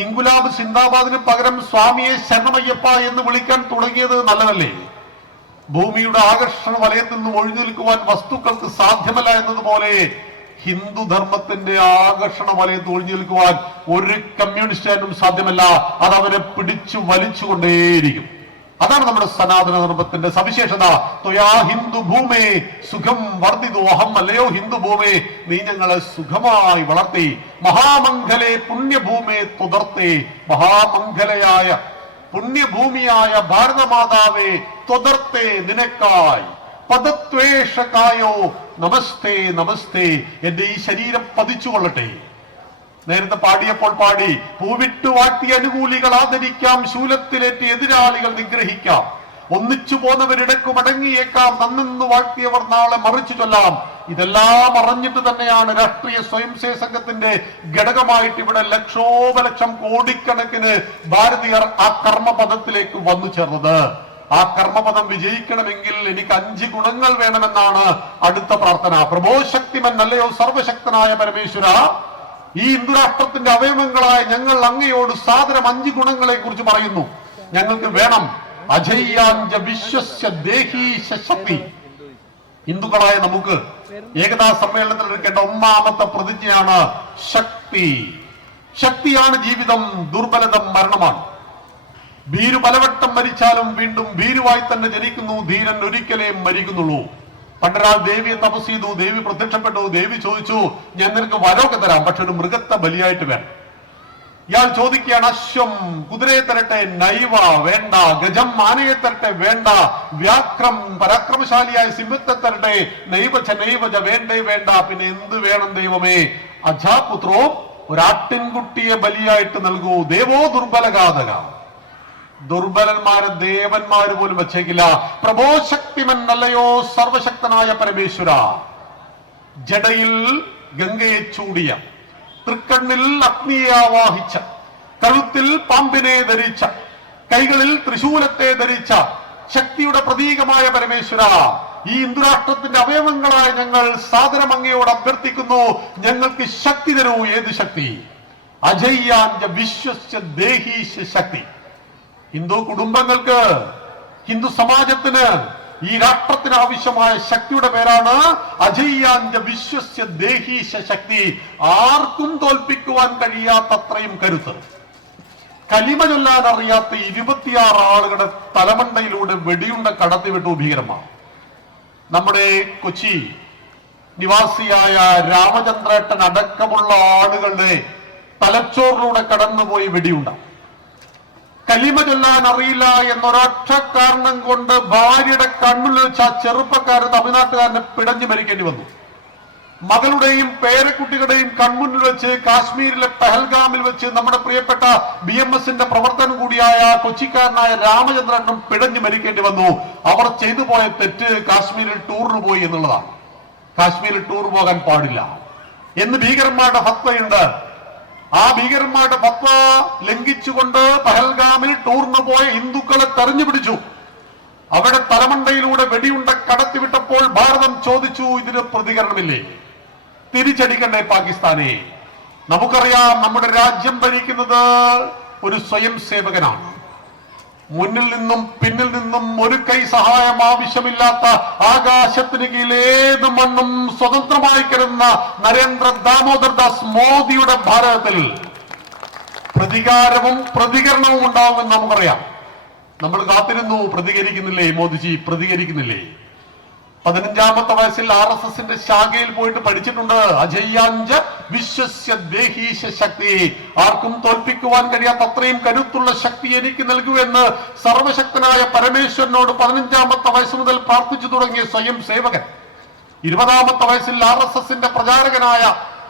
ഇൻകുലാബ് സിന്ദാബാദിന് പകരം സ്വാമിയെ ശരണമയ്യപ്പ എന്ന് വിളിക്കാൻ തുടങ്ങിയത് നല്ലതല്ലേ? ഭൂമിയുടെ ആകർഷണ വലയത്തിൽ നിന്നും ഒഴിഞ്ഞു നിൽക്കുവാൻ വസ്തുക്കൾക്ക് സാധ്യമല്ല എന്നതുപോലെ ഹിന്ദുധർമ്മത്തിന്റെ ആകർഷണ വലയത്തിൽ ഒഴിഞ്ഞു നിൽക്കുവാൻ ഒരു കമ്മ്യൂണിസ്റ്റുകാരനും സാധ്യമല്ല. അത് അവരെ പിടിച്ചു വലിച്ചുകൊണ്ടേയിരിക്കും. അതാണ് നമ്മുടെ സനാതന ധർമ്മത്തിന്റെ സവിശേഷത. ത്വയാ ഹിന്ദു ഭൂമേ സുഖം വർദ്ധിതോഹം, അല്ലയോ ഹിന്ദു ഭൂമേ നീ ഞങ്ങളെ സുഖമായി വളർത്തി. മഹാമംഗലേ പുണ്യഭൂമേ തുതർത്തേ, മഹാമംഗലയായ പുണ്യഭൂമിയായ ഭാരതമാതാവേ തുതർത്തേ നിനക്കായി. പദത്വേഷകായോ നമസ്തേ നമസ്തേ, എന്റെ ഈ ശരീരം പതിച്ചുകൊള്ളട്ടെ. നേരത്തെ പാടിയപ്പോൾ പൂവിട്ടു വാട്ടി അനുകൂലികൾ ആദരിക്കാം, ശൂലത്തിലേറ്റ് എതിരാളികൾ നിഗ്രഹിക്കാം. ഒന്നിച്ചു പോന്നവരിടക്കു മടങ്ങിയേക്കാം, നന്നെന്ന് വാഴ്ത്തിയവർ നാളെ മറിച്ചു ചൊല്ലാം. ഇതെല്ലാം അറിഞ്ഞിട്ട് തന്നെയാണ് രാഷ്ട്രീയ സ്വയംസേവക സംഘത്തിന്റെ ഘടകമായിട്ട് ഇവിടെ ലക്ഷോപലക്ഷം കോടിക്കണക്കിന് ഭാരതീയർ ആ കർമ്മപദത്തിലേക്ക് വന്നു ചേർന്നത്. ആ കർമ്മപദം വിജയിക്കണമെങ്കിൽ എനിക്ക് 5 ഗുണങ്ങൾ വേണമെന്നാണ് അടുത്ത പ്രാർത്ഥന. പ്രഭോ ശക്തിമൻ അല്ലയോ സർവശക്തനായ പരമേശ്വര, ഈ ഹിന്ദുരാഷ്ട്രത്തിന്റെ അവയവങ്ങളായ ഞങ്ങൾ അങ്ങയോട് സാദരം 5 ഗുണങ്ങളെ കുറിച്ച് പറയുന്നു. ഞങ്ങൾക്ക് വേണം അജയ്യാഞ്ച വിശ്വസ്യ ദേഹീശ ശക്തി. ഹിന്ദുക്കളായ നമുക്ക് ഏകതാ സമ്മേളനത്തിൽ എടുക്കേണ്ട 1ാമത്തെ പ്രതിജ്ഞയാണ് ശക്തി. ശക്തിയാണ് ജീവിതം, ദുർബലതം മരണമാണ്. ഭീരു പലവട്ടം മരിച്ചാലും വീണ്ടും ഭീരുവായി തന്നെ ജനിക്കുന്നു, ധീരൻ ഒരിക്കലേ മരിക്കുന്നുള്ളൂ. പണ്ടൊരാൾ ദേവിയെ തപസ് ചെയ്തു, ദേവി പ്രത്യക്ഷപ്പെട്ടു. ദേവി ചോദിച്ചു, ഞാൻ നിനക്ക് വരമൊക്കെ തരാം, പക്ഷെ ഒരു മൃഗത്തെ ബലിയായിട്ട് വേണം. ഇയാൾ ചോദിക്കുകയാണ്, അശ്വം കുതിരയെ തരട്ടെ, നൈവ വേണ്ട, ഗജം ആനയെ തരട്ടെ വേണ്ട, വ്യാക്രം പരാക്രമശാലിയായ സിംഹത്തെ തരട്ടെ, നൈവച നൈവച വേണ്ടേ വേണ്ട, പിന്നെ എന്ത് വേണം ദൈവമേ? അജാപുത്രോ ഒരാട്ടിൻകുട്ടിയെ ബലിയായിട്ട് നൽകൂ. ദേവോ ദുർബലഘാതക. ദുർബലന്മാരെ ദേവന്മാര് പോലും വച്ചേക്കില്ല. പ്രഭോ ശക്തിമൻ അല്ലയോ സർവശക്തനായ പരമേശ്വര, ജടയിൽ ഗംഗയെ ചൂടിയ, തൃക്കണ്ണിൽ അഗ്നിയെ ആവാഹിച്ച, കഴുത്തിൽ പാമ്പിനെ ധരിച്ച, കൈകളിൽ ത്രിശൂലത്തെ ധരിച്ച ശക്തിയുടെ പ്രതീകമായ പരമേശ്വര, ഈ ഹിന്ദുരാഷ്ട്രത്തിന്റെ അവയവങ്ങളായ ഞങ്ങൾ സാദരം അങ്ങയോട് അഭ്യർത്ഥിക്കുന്നു, ഞങ്ങൾക്ക് ശക്തി തരൂ. ഏത് ശക്തി? അജയ്യാഞ്ച വിശ്വസ്യ ദേഹീശ ശക്തി. ഹിന്ദു കുടുംബങ്ങൾക്ക്, ഹിന്ദു സമാജത്തിന്, ഈ രാഷ്ട്രത്തിന് ആവശ്യമായ ശക്തിയുടെ പേരാണ് അജയ്യാഞ്ച വിശ്വസ്യ ദേഹീശ ശക്തി. ആർക്കും തോൽപ്പിക്കുവാൻ കഴിയാത്തത്രയും കരുത്ത്. കലിമ ചൊല്ലാൻ അറിയാത്ത 26 ആളുകളുടെ തലമണ്ടയിലൂടെ വെടിയുണ്ട കടത്തിവിട്ടു ഭീകരന്മാർ. നമ്മുടെ കൊച്ചി നിവാസിയായ രാമചന്ദ്രേട്ടൻ അടക്കമുള്ള ആളുകളുടെ തലച്ചോറിലൂടെ കടന്നുപോയി വെടിയുണ്ട. കലിമ ചൊല്ലാൻ അറിയില്ല എന്നൊരൊറ്റ കാരണം കൊണ്ട് ഭാര്യയുടെ കണ്ണുള്ളിൽ വെച്ച് ആ ചെറുപ്പക്കാരൻ തമിഴ്നാട്ടുകാരനെ പിടഞ്ഞു മരിക്കേണ്ടി വന്നു. മകളുടെയും പേരക്കുട്ടികളുടെയും കൺമുന്നിൽ വെച്ച് കാശ്മീരിലെ പെഹൽഗാമിൽ വെച്ച് നമ്മുടെ പ്രിയപ്പെട്ട BMSന്റെ പ്രവർത്തനം കൂടിയായ കൊച്ചിക്കാരനായ രാമചന്ദ്രനും പിടഞ്ഞു മരിക്കേണ്ടി വന്നു. അവർ ചെയ്തു പോയ തെറ്റ് കാശ്മീരിൽ ടൂറിന് പോയി എന്നുള്ളതാണ്. കാശ്മീരിൽ ടൂർ പോകാൻ പാടില്ല എന്ന് ഭീകരന്മാരുടെ ഫത്വയുണ്ട്. ആ ഭീകരന്മാരുടെ ഫത്വ ലംഘിച്ചുകൊണ്ട് പഹൽഗാമിൽ ടൂറിന് പോയ ഹിന്ദുക്കളെ തെരഞ്ഞു പിടിച്ചു. അവിടെ തലമണ്ടയിലൂടെ വെടിയുണ്ട കടത്തിവിട്ടപ്പോൾ ഭാരതം ചോദിച്ചു, ഇതിന് പ്രതികരണമില്ലേ? തിരിച്ചടിക്കണ്ടേ പാകിസ്ഥാനെ? നമുക്കറിയാം, നമ്മുടെ രാജ്യം ഭരിക്കുന്നത് ഒരു സ്വയം സേവകനാണ്. മുന്നിൽ നിന്നും പിന്നിൽ നിന്നും ഒരു കൈ സഹായം ആവശ്യമില്ലാത്ത, ആകാശത്തിന് കീഴിൽ ഏത് മണ്ണും സ്വതന്ത്രമായി കിടന്ന നരേന്ദ്ര ദാമോദർ ദാസ് മോദിയുടെ ഭാരതത്തിൽ പ്രതികാരവും പ്രതികരണവും ഉണ്ടാവുമെന്ന് നമുക്കറിയാം. നമ്മൾ കാത്തിരുന്നു, പ്രതികരിക്കുന്നില്ലേ മോദിജി? പ്രതികരിക്കുന്നില്ലേ? 15ാമത്തെ വയസ്സിൽ RSSന്റെ ശാഖയിൽ പോയിട്ട് പഠിച്ചിട്ടുണ്ട്. അജയ്യാഞ്ച വിശ്വസ്യ ദേഹീശ ശക്തി. ആർക്കും തോൽപ്പിക്കുവാൻ കഴിയാത്ത അത്രയും കരുത്തുള്ള ശക്തി എനിക്ക് നൽകുമെന്ന് സർവശക്തനായ പരമേശ്വരനോട് 15ാമത്തെ വയസ്സ് മുതൽ പ്രാർത്ഥിച്ചു തുടങ്ങിയ സ്വയം സേവകൻ 20ാമത്തെ വയസ്സിൽ RSSന്റെ പ്രചാരകനായ,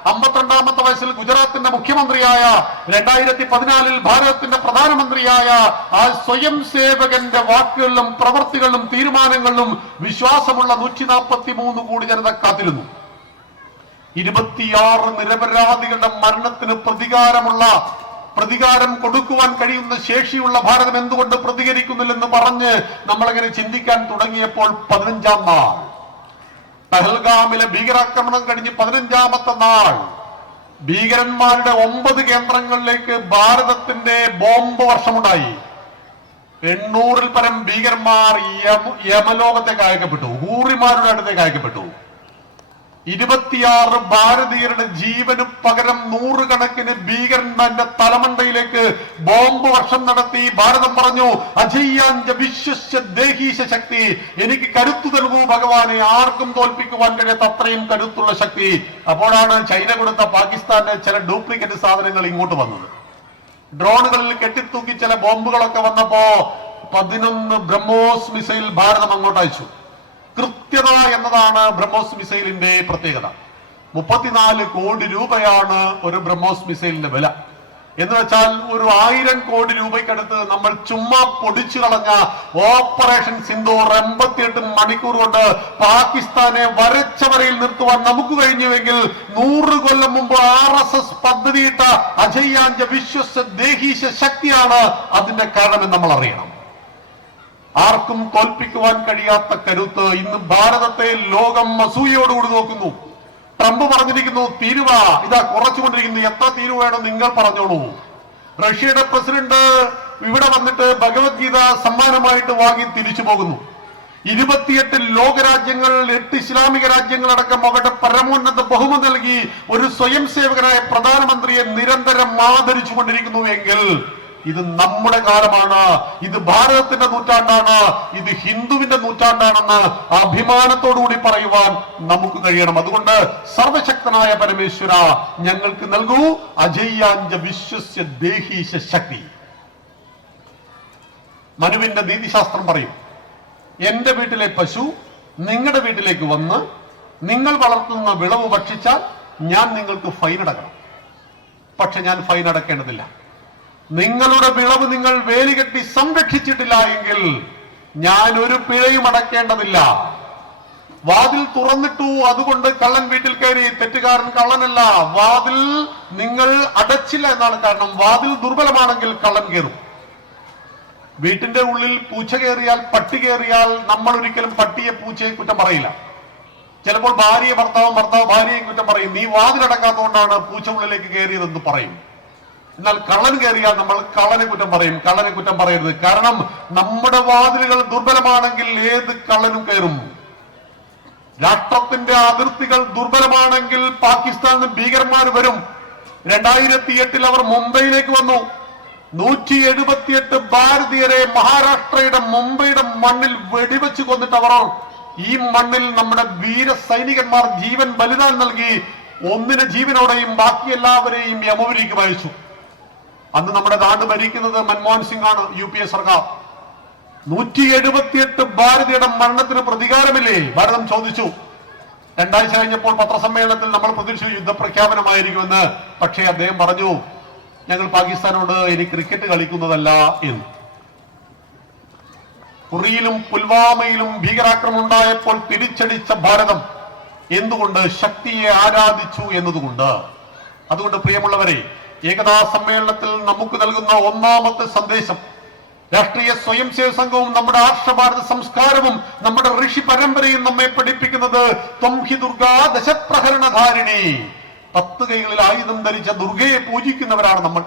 52ാമത്തെ വയസ്സിൽ ഗുജറാത്തിന്റെ മുഖ്യമന്ത്രിയായ, 2014 ഭാരതത്തിന്റെ പ്രധാനമന്ത്രിയായ ആ സ്വയം സേവകന്റെ വാക്കുകളിലും പ്രവർത്തികളിലും തീരുമാനങ്ങളിലും വിശ്വാസമുള്ള 143 കോടി ജനത കാത്തിരുന്നു. 26 നിരപരാധികളുടെ മരണത്തിന് പ്രതികാരം കൊടുക്കുവാൻ കഴിയുന്ന ശേഷിയുള്ള ഭാരതം എന്തുകൊണ്ട് പ്രതികരിക്കുന്നില്ലെന്ന് പറഞ്ഞ് നമ്മളങ്ങനെ ചിന്തിക്കാൻ തുടങ്ങിയപ്പോൾ 15ാം നാൾ പഹൽഗാമിലെ ഭീകരാക്രമണം കഴിഞ്ഞ് 15ാമത്തെ നാൾ ഭീകരന്മാരുടെ 9 കേന്ദ്രങ്ങളിലേക്ക് ഭാരതത്തിന്റെ ബോംബ് വർഷമുണ്ടായി. 800-ൽ പരം ഭീകരന്മാർ യമലോകത്തേക്ക് അയക്കപ്പെട്ടു, ഹൂറിമാരുടെ അടുത്തേക്ക് അയക്കപ്പെട്ടു. 26 ഭാരതീയരുടെ ജീവന് പകരം 100 കണക്കിന് ഭീകരന്മാരുടെ തലമണ്ടയിലേക്ക് ബോംബ് വർഷം നടത്തി. ഭാരതം പറഞ്ഞു, അജയ്യാഞ്ച വിശ്വസ്യ ദേഹീശ ശക്തി. എനിക്ക് കരുത്തു നൽകൂ ഭഗവാനെ, ആർക്കും തോൽപ്പിക്കുവാൻ കഴിയാത്ത അത്രയും കരുത്തുള്ള ശക്തി. അപ്പോഴാണ് ചൈന കൊടുത്ത പാകിസ്ഥാന്റെ ചില ഡ്യൂപ്ലിക്കേറ്റ് സാധനങ്ങൾ ഇങ്ങോട്ട് വന്നത്. ഡ്രോണുകളിൽ കെട്ടിത്തൂക്കി ചില ബോംബുകളൊക്കെ വന്നപ്പോ 11 ബ്രഹ്മോസ് മിസൈൽ ഭാരതം അങ്ങോട്ട് അയച്ചു. കൃത്യത എന്നതാണ് ബ്രഹ്മോസ് മിസൈലിന്റെ പ്രത്യേകത. 34 കോടി രൂപയാണ് ഒരു ബ്രഹ്മോസ് മിസൈലിന്റെ വില. എന്ന് വെച്ചാൽ ഒരു 1000 കോടി രൂപയ്ക്കടുത്ത് നമ്മൾ ചുമ്മാ പൊടിച്ചു കളഞ്ഞ ഓപ്പറേഷൻ സിന്ദൂർ 88 മണിക്കൂർ കൊണ്ട് പാകിസ്ഥാനെ വരച്ച വരയിൽ നിർത്തുവാൻ നമുക്ക് കഴിഞ്ഞുവെങ്കിൽ 100 കൊല്ലം മുമ്പ് RSS പദ്ധതിയിട്ട അജയ്യാഞ്ച വിശ്വസ ദേഹീശ ശക്തിയാണ് അതിന്റെ കാരണമെന്ന് നമ്മൾ അറിയണം. ആർക്കും തോൽപ്പിക്കുവാൻ കഴിയാത്ത കരുത്ത് ഇന്ന് ഭാരതത്തെ ലോകം അസൂയയോടുകൂടി നോക്കുന്നു. ട്രംപ് പറഞ്ഞിരിക്കുന്നു തീരുവ ഇതാ കുറച്ചുകൊണ്ടിരിക്കുന്നു, എത്ര തീരുവ വേണം നിങ്ങൾ പറഞ്ഞോളൂ. റഷ്യയുടെ പ്രസിഡന്റ് ഇവിടെ വന്നിട്ട് ഭഗവത്ഗീത സമ്മാനമായിട്ട് വാങ്ങി തിരിച്ചു പോകുന്നു. 28 ലോകരാജ്യങ്ങൾ 8 ഇസ്ലാമിക രാജ്യങ്ങളടക്കം അവരുടെ പരമോന്നത ബഹുമതി നൽകി ഒരു സ്വയം സേവകനായ പ്രധാനമന്ത്രിയെ നിരന്തരം ആദരിച്ചു കൊണ്ടിരിക്കുന്നുവെങ്കിൽ ഇത് നമ്മുടെ കാലമാണ്, ഇത് ഭാരതത്തിന്റെ നൂറ്റാണ്ടാണ്, ഇത് ഹിന്ദുവിന്റെ നൂറ്റാണ്ടാണെന്ന് അഭിമാനത്തോടുകൂടി പറയുവാൻ നമുക്ക് കഴിയണം. അതുകൊണ്ട് സർവശക്തനായ പരമേശ്വര ഞങ്ങൾക്ക് നൽകൂ അജയ്യാഞ്ച വിശ്വസ്യ ദേഹീശ ശക്തി. മനുവിന്റെ നീതിശാസ്ത്രം പറയും, എന്റെ വീട്ടിലെ പശു നിങ്ങളുടെ വീട്ടിലേക്ക് വന്ന് നിങ്ങൾ വളർത്തുന്ന വിളവ് ഭക്ഷിച്ചാൽ ഞാൻ നിങ്ങൾക്ക് ഫൈൻ അടക്കണം. പക്ഷെ ഞാൻ ഫൈൻ അടക്കേണ്ടതില്ല. നിങ്ങളുടെ വിളവ് നിങ്ങൾ വേലികെട്ടി സംരക്ഷിച്ചിട്ടില്ല എങ്കിൽ ഞാൻ ഒരു പിഴയും അടക്കേണ്ടതില്ല. വാതിൽ തുറന്നിട്ടു, അതുകൊണ്ട് കള്ളൻ വീട്ടിൽ കയറി, തെറ്റുകാരൻ കള്ളനല്ല. വാതിൽ നിങ്ങൾ അടച്ചില്ല എന്നാണ് കാരണം. വാതിൽ ദുർബലമാണെങ്കിൽ കള്ളൻ കയറും. വീട്ടിന്റെ ഉള്ളിൽ പൂച്ച കയറിയാൽ, പട്ടി കയറിയാൽ നമ്മൾ ഒരിക്കലും പട്ടിയെ പൂച്ചയെ കുറ്റം പറയില്ല. ചിലപ്പോൾ ഭാര്യയെ ഭർത്താവും ഭാര്യയെ കുറ്റം പറയും, നീ വാതിലടക്കാത്തതുകൊണ്ടാണ് പൂച്ച ഉള്ളിലേക്ക് കയറിയതെന്ന് പറയും. എന്നാൽ കള്ളൻ കയറിയാൽ നമ്മൾ കള്ളനെ കുറ്റം പറയും. കള്ളനെ കുറ്റം പറയരുത്, കാരണം നമ്മുടെ വാതിലുകൾ ദുർബലമാണെങ്കിൽ ഏത് കള്ളനും കയറും. രാഷ്ട്രത്തിന്റെ അതിർത്തികൾ ദുർബലമാണെങ്കിൽ പാകിസ്ഥാനിൽ ഭീകരന്മാർ വരും. 2008 അവർ മുംബൈയിലേക്ക് വന്നു. 178 ഭാരതീയരെ മഹാരാഷ്ട്രയുടെ മുംബൈയുടെ മണ്ണിൽ വെടിവെച്ച് കൊന്നിട്ട് അവർ ഈ മണ്ണിൽ നമ്മുടെ വീര സൈനികന്മാർ ജീവൻ ബലിദാനം നൽകി ഒന്നിനെ ജീവനോടെയും ബാക്കി എല്ലാവരെയും യമപുരിക്ക് അയച്ചു. അന്ന് നമ്മുടെ നാട് ഭരിക്കുന്നത് മൻമോഹൻ സിംഗ് ആണ്, UPA സർക്കാർ. 178 ഭാരതീയരുടെ മരണത്തിന് പ്രതികാരമില്ലേ? ഭാരതം ചോദിച്ചു. 2 ആഴ്ച കഴിഞ്ഞപ്പോൾ പത്രസമ്മേളനത്തിൽ നമ്മൾ പ്രതീക്ഷിച്ചു യുദ്ധപ്രഖ്യാപനമായിരിക്കുമെന്ന്. പക്ഷേ അദ്ദേഹം പറഞ്ഞു, ഞങ്ങൾ പാകിസ്ഥാനോട് ഇനി ക്രിക്കറ്റ് കളിക്കുന്നതല്ല എന്ന്. ഉറിയിലും പുൽവാമയിലും ഭീകരാക്രമണം ഉണ്ടായപ്പോൾ തിരിച്ചടിച്ച ഭാരതം എന്തുകൊണ്ട്? ശക്തിയെ ആരാധിച്ചു എന്നതുകൊണ്ട്. അതുകൊണ്ട് പ്രിയമുള്ളവരെ, ഏകതാ സമ്മേളനത്തിൽ നമുക്ക് നൽകുന്ന ഒന്നാമത്തെ സന്ദേശം, രാഷ്ട്രീയ സ്വയം സേവക സംഘവും നമ്മുടെ ആർഷഭാരത സംസ്കാരവും നമ്മുടെ ഋഷി പരമ്പരയും നമ്മെ പഠിപ്പിക്കുന്നത് ത്വം ഹി ദുർഗാ ദശപ്രഹരണധാരിണി. 10 കൈകളിൽ ആയുധം ധരിച്ച ദുർഗയെ പൂജിക്കുന്നവരാണ് നമ്മൾ.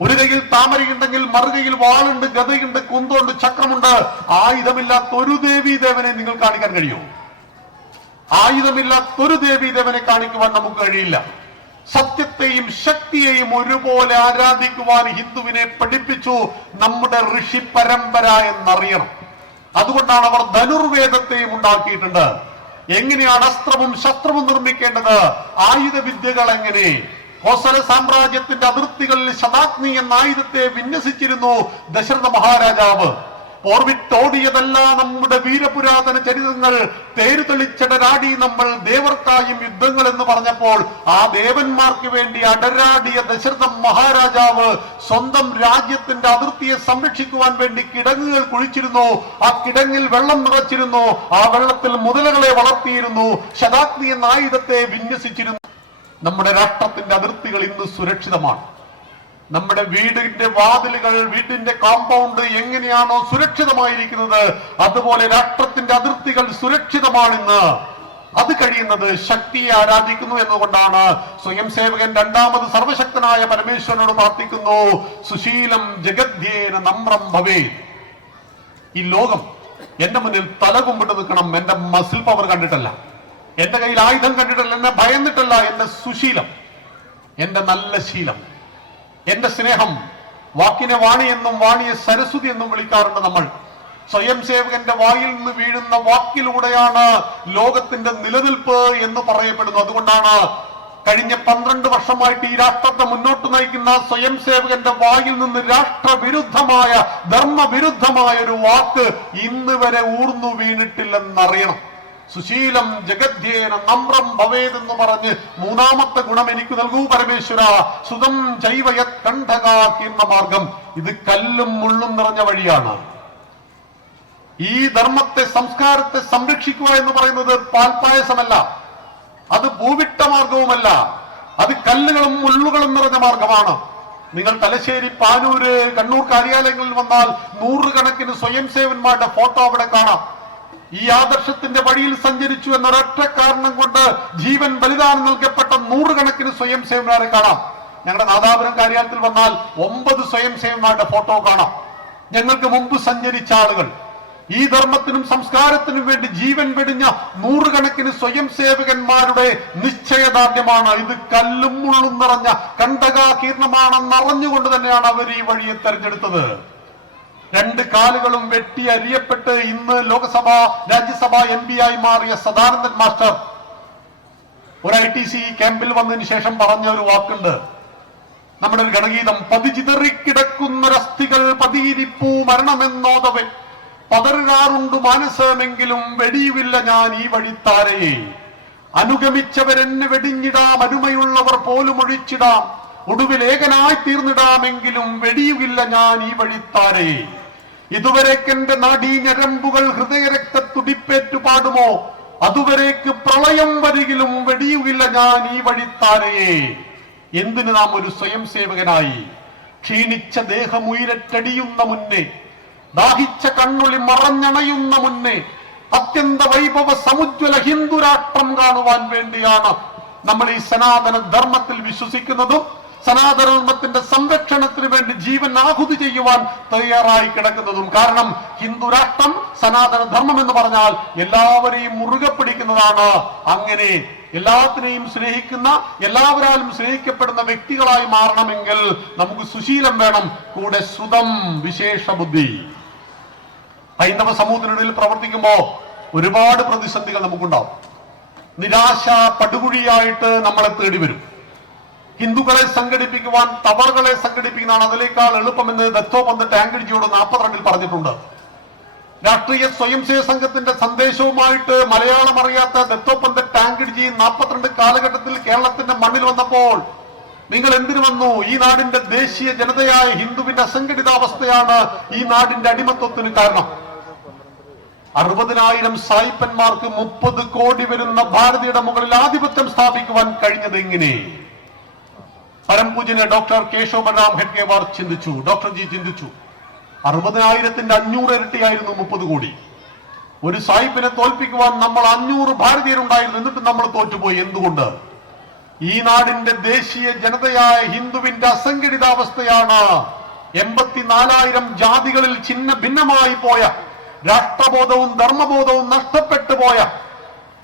ഒരു കൈയിൽ താമരയുണ്ടെങ്കിൽ മറുകൈയിൽ വാളുണ്ട്, ഗദയുണ്ട്, കുന്തമുണ്ട്, ചക്രമുണ്ട്. ആയുധമില്ലാത്തൊരു ദേവീദേവനെ നിങ്ങൾ കാണിക്കാൻ കഴിയുമോ? ആയുധമില്ലാത്തൊരു ദേവീദേവനെ കാണിക്കുവാൻ നമുക്ക് കഴിയില്ല. സത്യത്തെയും ശക്തിയെയും ഒരുപോലെ ആരാധിക്കുവാൻ ഹിന്ദുവിനെ പഠിപ്പിച്ചു നമ്മുടെ ഋഷി പരമ്പര എന്നറിയണം. അതുകൊണ്ടാണ് അവർ ധനുർവേദത്തെയും ഉണ്ടാക്കിയിട്ടുണ്ട്. എങ്ങനെയാണ് അസ്ത്രവും ശസ്ത്രവും നിർമ്മിക്കേണ്ടത്, ആയുധ വിദ്യകൾ എങ്ങനെ. കോസല സാമ്രാജ്യത്തിന്റെ അതിർത്തികളിൽ ശതാഗ്നി എന്ന ആയുധത്തെ വിന്യസിച്ചിരുന്നു ദശരഥ മഹാരാജാവ്. ഓർവിട്ടോടിയതല്ല നമ്മുടെ വീരപുരാതന ചരിതങ്ങൾ, തേരുതെളിച്ചടരാടി നമ്മൾ ദേവർക്കായും യുദ്ധങ്ങൾ എന്ന് പറഞ്ഞപ്പോൾ ആ ദേവന്മാർക്ക് വേണ്ടി അടരാടിയ ദശരഥ മഹാരാജാവ് സ്വന്തം രാജ്യത്തിന്റെ അതിർത്തിയെ സംരക്ഷിക്കുവാൻ വേണ്ടി കിടങ്ങുകൾ കുഴിച്ചിരുന്നു. ആ കിടങ്ങിൽ വെള്ളം നിറച്ചിരുന്നു. ആ വെള്ളത്തിൽ മുതലകളെ വളർത്തിയിരുന്നു. ശതാഗ്നി എന്ന ആയുധത്തെ വിന്യസിച്ചിരുന്നു. നമ്മുടെ രാഷ്ട്രത്തിന്റെ അതിർത്തികൾ ഇന്ന് സുരക്ഷിതമാണ്. നമ്മുടെ വീടിന്റെ വാതിലുകൾ, വീടിന്റെ കോമ്പൗണ്ട് എങ്ങനെയാണോ സുരക്ഷിതമായിരിക്കുന്നത്, അതുപോലെ രാഷ്ട്രത്തിന്റെ അതിർത്തികൾ സുരക്ഷിതമാണിന്ന്. അത് കഴിയുന്നത് ശക്തിയെ ആരാധിക്കുന്നു എന്നുകൊണ്ടാണ്. സ്വയം സേവകൻ രണ്ടാമത് സർവശക്തനായ പരമേശ്വരനോട് പ്രാർത്ഥിക്കുന്നു, സുശീലം ജഗദ്ധ്യേന നമ്രം ഭവേ. ഈ ലോകം എന്റെ മുന്നിൽ തല കുമ്പിട്ട് നിൽക്കണം, എന്റെ മസിൽ പവർ കണ്ടിട്ടല്ല, എന്റെ കയ്യിൽ ആയുധം കണ്ടിട്ടല്ല, എന്നെ ഭയന്നിട്ടല്ല. എന്റെ സുശീലം, എന്റെ നല്ല ശീലം, എന്റെ സ്നേഹം. വാക്കിനെ വാണി എന്നും വാണിയെ സരസ്വതി എന്നും വിളിക്കാറുണ്ട് നമ്മൾ. സ്വയം സേവകന്റെ വായിൽ നിന്ന് വീഴുന്ന വാക്കിലൂടെയാണ് ലോകത്തിന്റെ നിലനിൽപ്പ് എന്ന് പറയപ്പെടുന്നു. അതുകൊണ്ടാണ് കഴിഞ്ഞ 12 വർഷമായിട്ട് ഈ രാഷ്ട്രത്തെ മുന്നോട്ട് നയിക്കുന്ന സ്വയം സേവകന്റെ വായിൽ നിന്ന് രാഷ്ട്രവിരുദ്ധമായ, ധർമ്മവിരുദ്ധമായ ഒരു വാക്ക് ഇന്ന് വരെ ഊർന്നു വീണിട്ടില്ലെന്നറിയണം. സുശീലം ജഗദ്ധ്യേന നമ്രം ഭവേത് എന്ന് പറഞ്ഞ് മൂന്നാമത്തെ ഗുണം എനിക്ക് നൽകൂ പരമേശ്വര. സുതം ചൈവയത് കണ്ഠകാകീർണ മാർഗം. ഇത് കല്ലും മുള്ളും നിറഞ്ഞ വഴിയാണ്. ഈ ധർമ്മത്തെ, സംസ്കാരത്തെ സംരക്ഷിക്കുക എന്ന് പറയുന്നത് പാൽപ്പായസമല്ല, അത് പൂവിട്ട മാർഗവുമല്ല, അത് കല്ലുകളും മുള്ളുകളും നിറഞ്ഞ മാർഗമാണ്. നിങ്ങൾ തലശ്ശേരി, പാനൂര്, കണ്ണൂർ കാര്യാലയങ്ങളിൽ വന്നാൽ നൂറുകണക്കിന് സ്വയം സേവന്മാരുടെ ഫോട്ടോ അവിടെ കാണാം. ഈ ആദർശത്തിന്റെ വഴിയിൽ സഞ്ചരിച്ചു എന്നൊരൊറ്റ കാരണം കൊണ്ട് ജീവൻ ബലിദാനം നൽകപ്പെട്ട നൂറുകണക്കിന് സ്വയം സേവന്മാരെ കാണാം. ഞങ്ങളുടെ നാദാപുരം കാര്യാലയത്തിൽ വന്നാൽ 9 സ്വയം സേവന്മാരുടെ ഫോട്ടോ കാണാം. ഞങ്ങൾക്ക് മുമ്പ് സഞ്ചരിച്ച ആളുകൾ, ഈ ധർമ്മത്തിനും സംസ്കാരത്തിനും വേണ്ടി ജീവൻ വെടിഞ്ഞ നൂറുകണക്കിന് സ്വയം സേവകന്മാരുടെ നിശ്ചയദാർഢ്യമാണ്. ഇത് കല്ലും മുള്ളും നിറഞ്ഞ കണ്ഠകാകീർണമാണെന്ന് അറിഞ്ഞുകൊണ്ട് തന്നെയാണ് അവർ ഈ വഴിയെ തെരഞ്ഞെടുത്തത്. 2 കാലുകളും വെട്ടി അരിയപ്പെട്ട് ഇന്ന് ലോകസഭ, രാജ്യസഭ MP ആയി മാറിയ സദാനന്ദൻ മാസ്റ്റർ ഒരു ITC ക്യാമ്പിൽ വന്നതിന് ശേഷം പറഞ്ഞ ഒരു വാക്കുണ്ട്, നമ്മുടെ ഒരു ഗണഗീതം. പതിചിതറിക്കിടക്കുന്നൊരസ്ഥികൾ പതിയിരിപ്പൂ മരണമെന്നോതവൻ, പതറിനാറുണ്ടു മാനസമെങ്കിലും വെടിയുമില്ല ഞാൻ ഈ വഴിത്താരയെ. അനുഗമിച്ചവരെന്നെ വെടിഞ്ഞിടാം, അരുമയുള്ളവർ പോലും ഒഴിച്ചിടാം, ഒടുവിൽ ഏകനായി തീർന്നിടാമെങ്കിലും വെടിയുകില്ല ഞാൻ ഈ വഴിത്താരയെ. ഇതുവരേക്കെന്റെ നാഡീഞരമ്പുകൾ ഹൃദയരക്തത്തുടിപ്പേറ്റു പാടുമോ, അതുവരേക്ക് പ്രളയം വരികിലും വെടിയുകില്ല ഞാൻ ഈ വഴിത്താരയെ. എന്തിന് നാം ഒരു സ്വയം സേവകനായി? ക്ഷീണിച്ച ദേഹം ഉയരറ്റടിയുന്ന മുന്നേ, ദാഹിച്ച കണ്ണൊളി മറഞ്ഞണയുന്ന മുന്നേ, അത്യന്ത വൈഭവ സമുജ്വല ഹിന്ദുരാഷ്ട്രം കാണുവാൻ വേണ്ടിയാണ് നമ്മൾ ഈ സനാതന ധർമ്മത്തിൽ വിശ്വസിക്കുന്നതും സനാതന ധർമ്മത്തിന്റെ സംരക്ഷണത്തിന് വേണ്ടി ജീവൻ ആഹുതി ചെയ്യുവാൻ തയ്യാറായി കിടക്കുന്നതും. കാരണം ഹിന്ദുരാഷ്ട്രം, സനാതന ധർമ്മം എന്ന് പറഞ്ഞാൽ എല്ലാവരെയും മുറുകെ പിടിക്കുന്നതാണ്. അങ്ങനെ എല്ലാത്തിനെയും സ്നേഹിക്കുന്ന, എല്ലാവരാലും സ്നേഹിക്കപ്പെടുന്ന വ്യക്തികളായി മാറണമെങ്കിൽ നമുക്ക് സുശീലം വേണം, കൂടെ സുതം വിശേഷ ബുദ്ധി. ഹൈന്ദവ സമൂഹത്തിനിടയിൽ പ്രവർത്തിക്കുമ്പോൾ ഒരുപാട് പ്രതിസന്ധികൾ നമുക്കുണ്ടാവും. നിരാശ പടുകുഴിയായിട്ട് നമ്മളെ തേടി വരും. ഹിന്ദുക്കളെ സംഘടിപ്പിക്കുവാൻ തവറുകളെ സംഘടിപ്പിക്കുന്നതാണ് അതിനേക്കാൾ എളുപ്പമെന്ന് ദത്തോപന്ത് ടാങ്കിഡിജിയോട് 42 പറഞ്ഞിട്ടുണ്ട്. രാഷ്ട്രീയ സ്വയംസേവക സംഘത്തിന്റെ സന്ദേശവുമായിട്ട് മലയാളം അറിയാത്ത ദത്തോപന്ത് ടാങ്കിഡിജി 42 കാലഘട്ടത്തിൽ കേരളത്തിന്റെ മണ്ണിൽ വന്നപ്പോൾ നിങ്ങൾ എന്തിനു വന്നു? ഈ നാടിന്റെ ദേശീയ ജനതയായ ഹിന്ദുവിന്റെ അസംഘടിതാവസ്ഥയാണ് ഈ നാടിന്റെ അടിമത്വത്തിന് കാരണം. 60,000 സായിപ്പന്മാർക്ക് 30 കോടി വരുന്ന ഭാരതീയുടെ മുകളിൽ ആധിപത്യം സ്ഥാപിക്കുവാൻ കഴിഞ്ഞത് എങ്ങനെ? പരംപൂജന് ഡോക്ടർ കേശവ് ബലറാം ഹെഡ്ഗേവാർ ചിന്തിച്ചു, ഡോക്ടർ ജി ചിന്തിച്ചു. 60,000ന്റെ 500 ഇരട്ടിയായിരുന്നു 30 കോടി. ഒരു സായിപ്പിനെ തോൽപ്പിക്കുവാൻ നമ്മൾ 500 ഭാരതീയരുണ്ടായിരുന്നു, എന്നിട്ട് നമ്മൾ തോറ്റുപോയി. എന്തുകൊണ്ട്? ഈ നാടിന്റെ ദേശീയ ജനതയായ ഹിന്ദുവിന്റെ അസംഘടിതാവസ്ഥയാണ്. 84,000 ജാതികളിൽ ഛിന്ന ഭിന്നമായി പോയ, രാഷ്ട്രബോധവും ധർമ്മബോധവും നഷ്ടപ്പെട്ടു പോയ,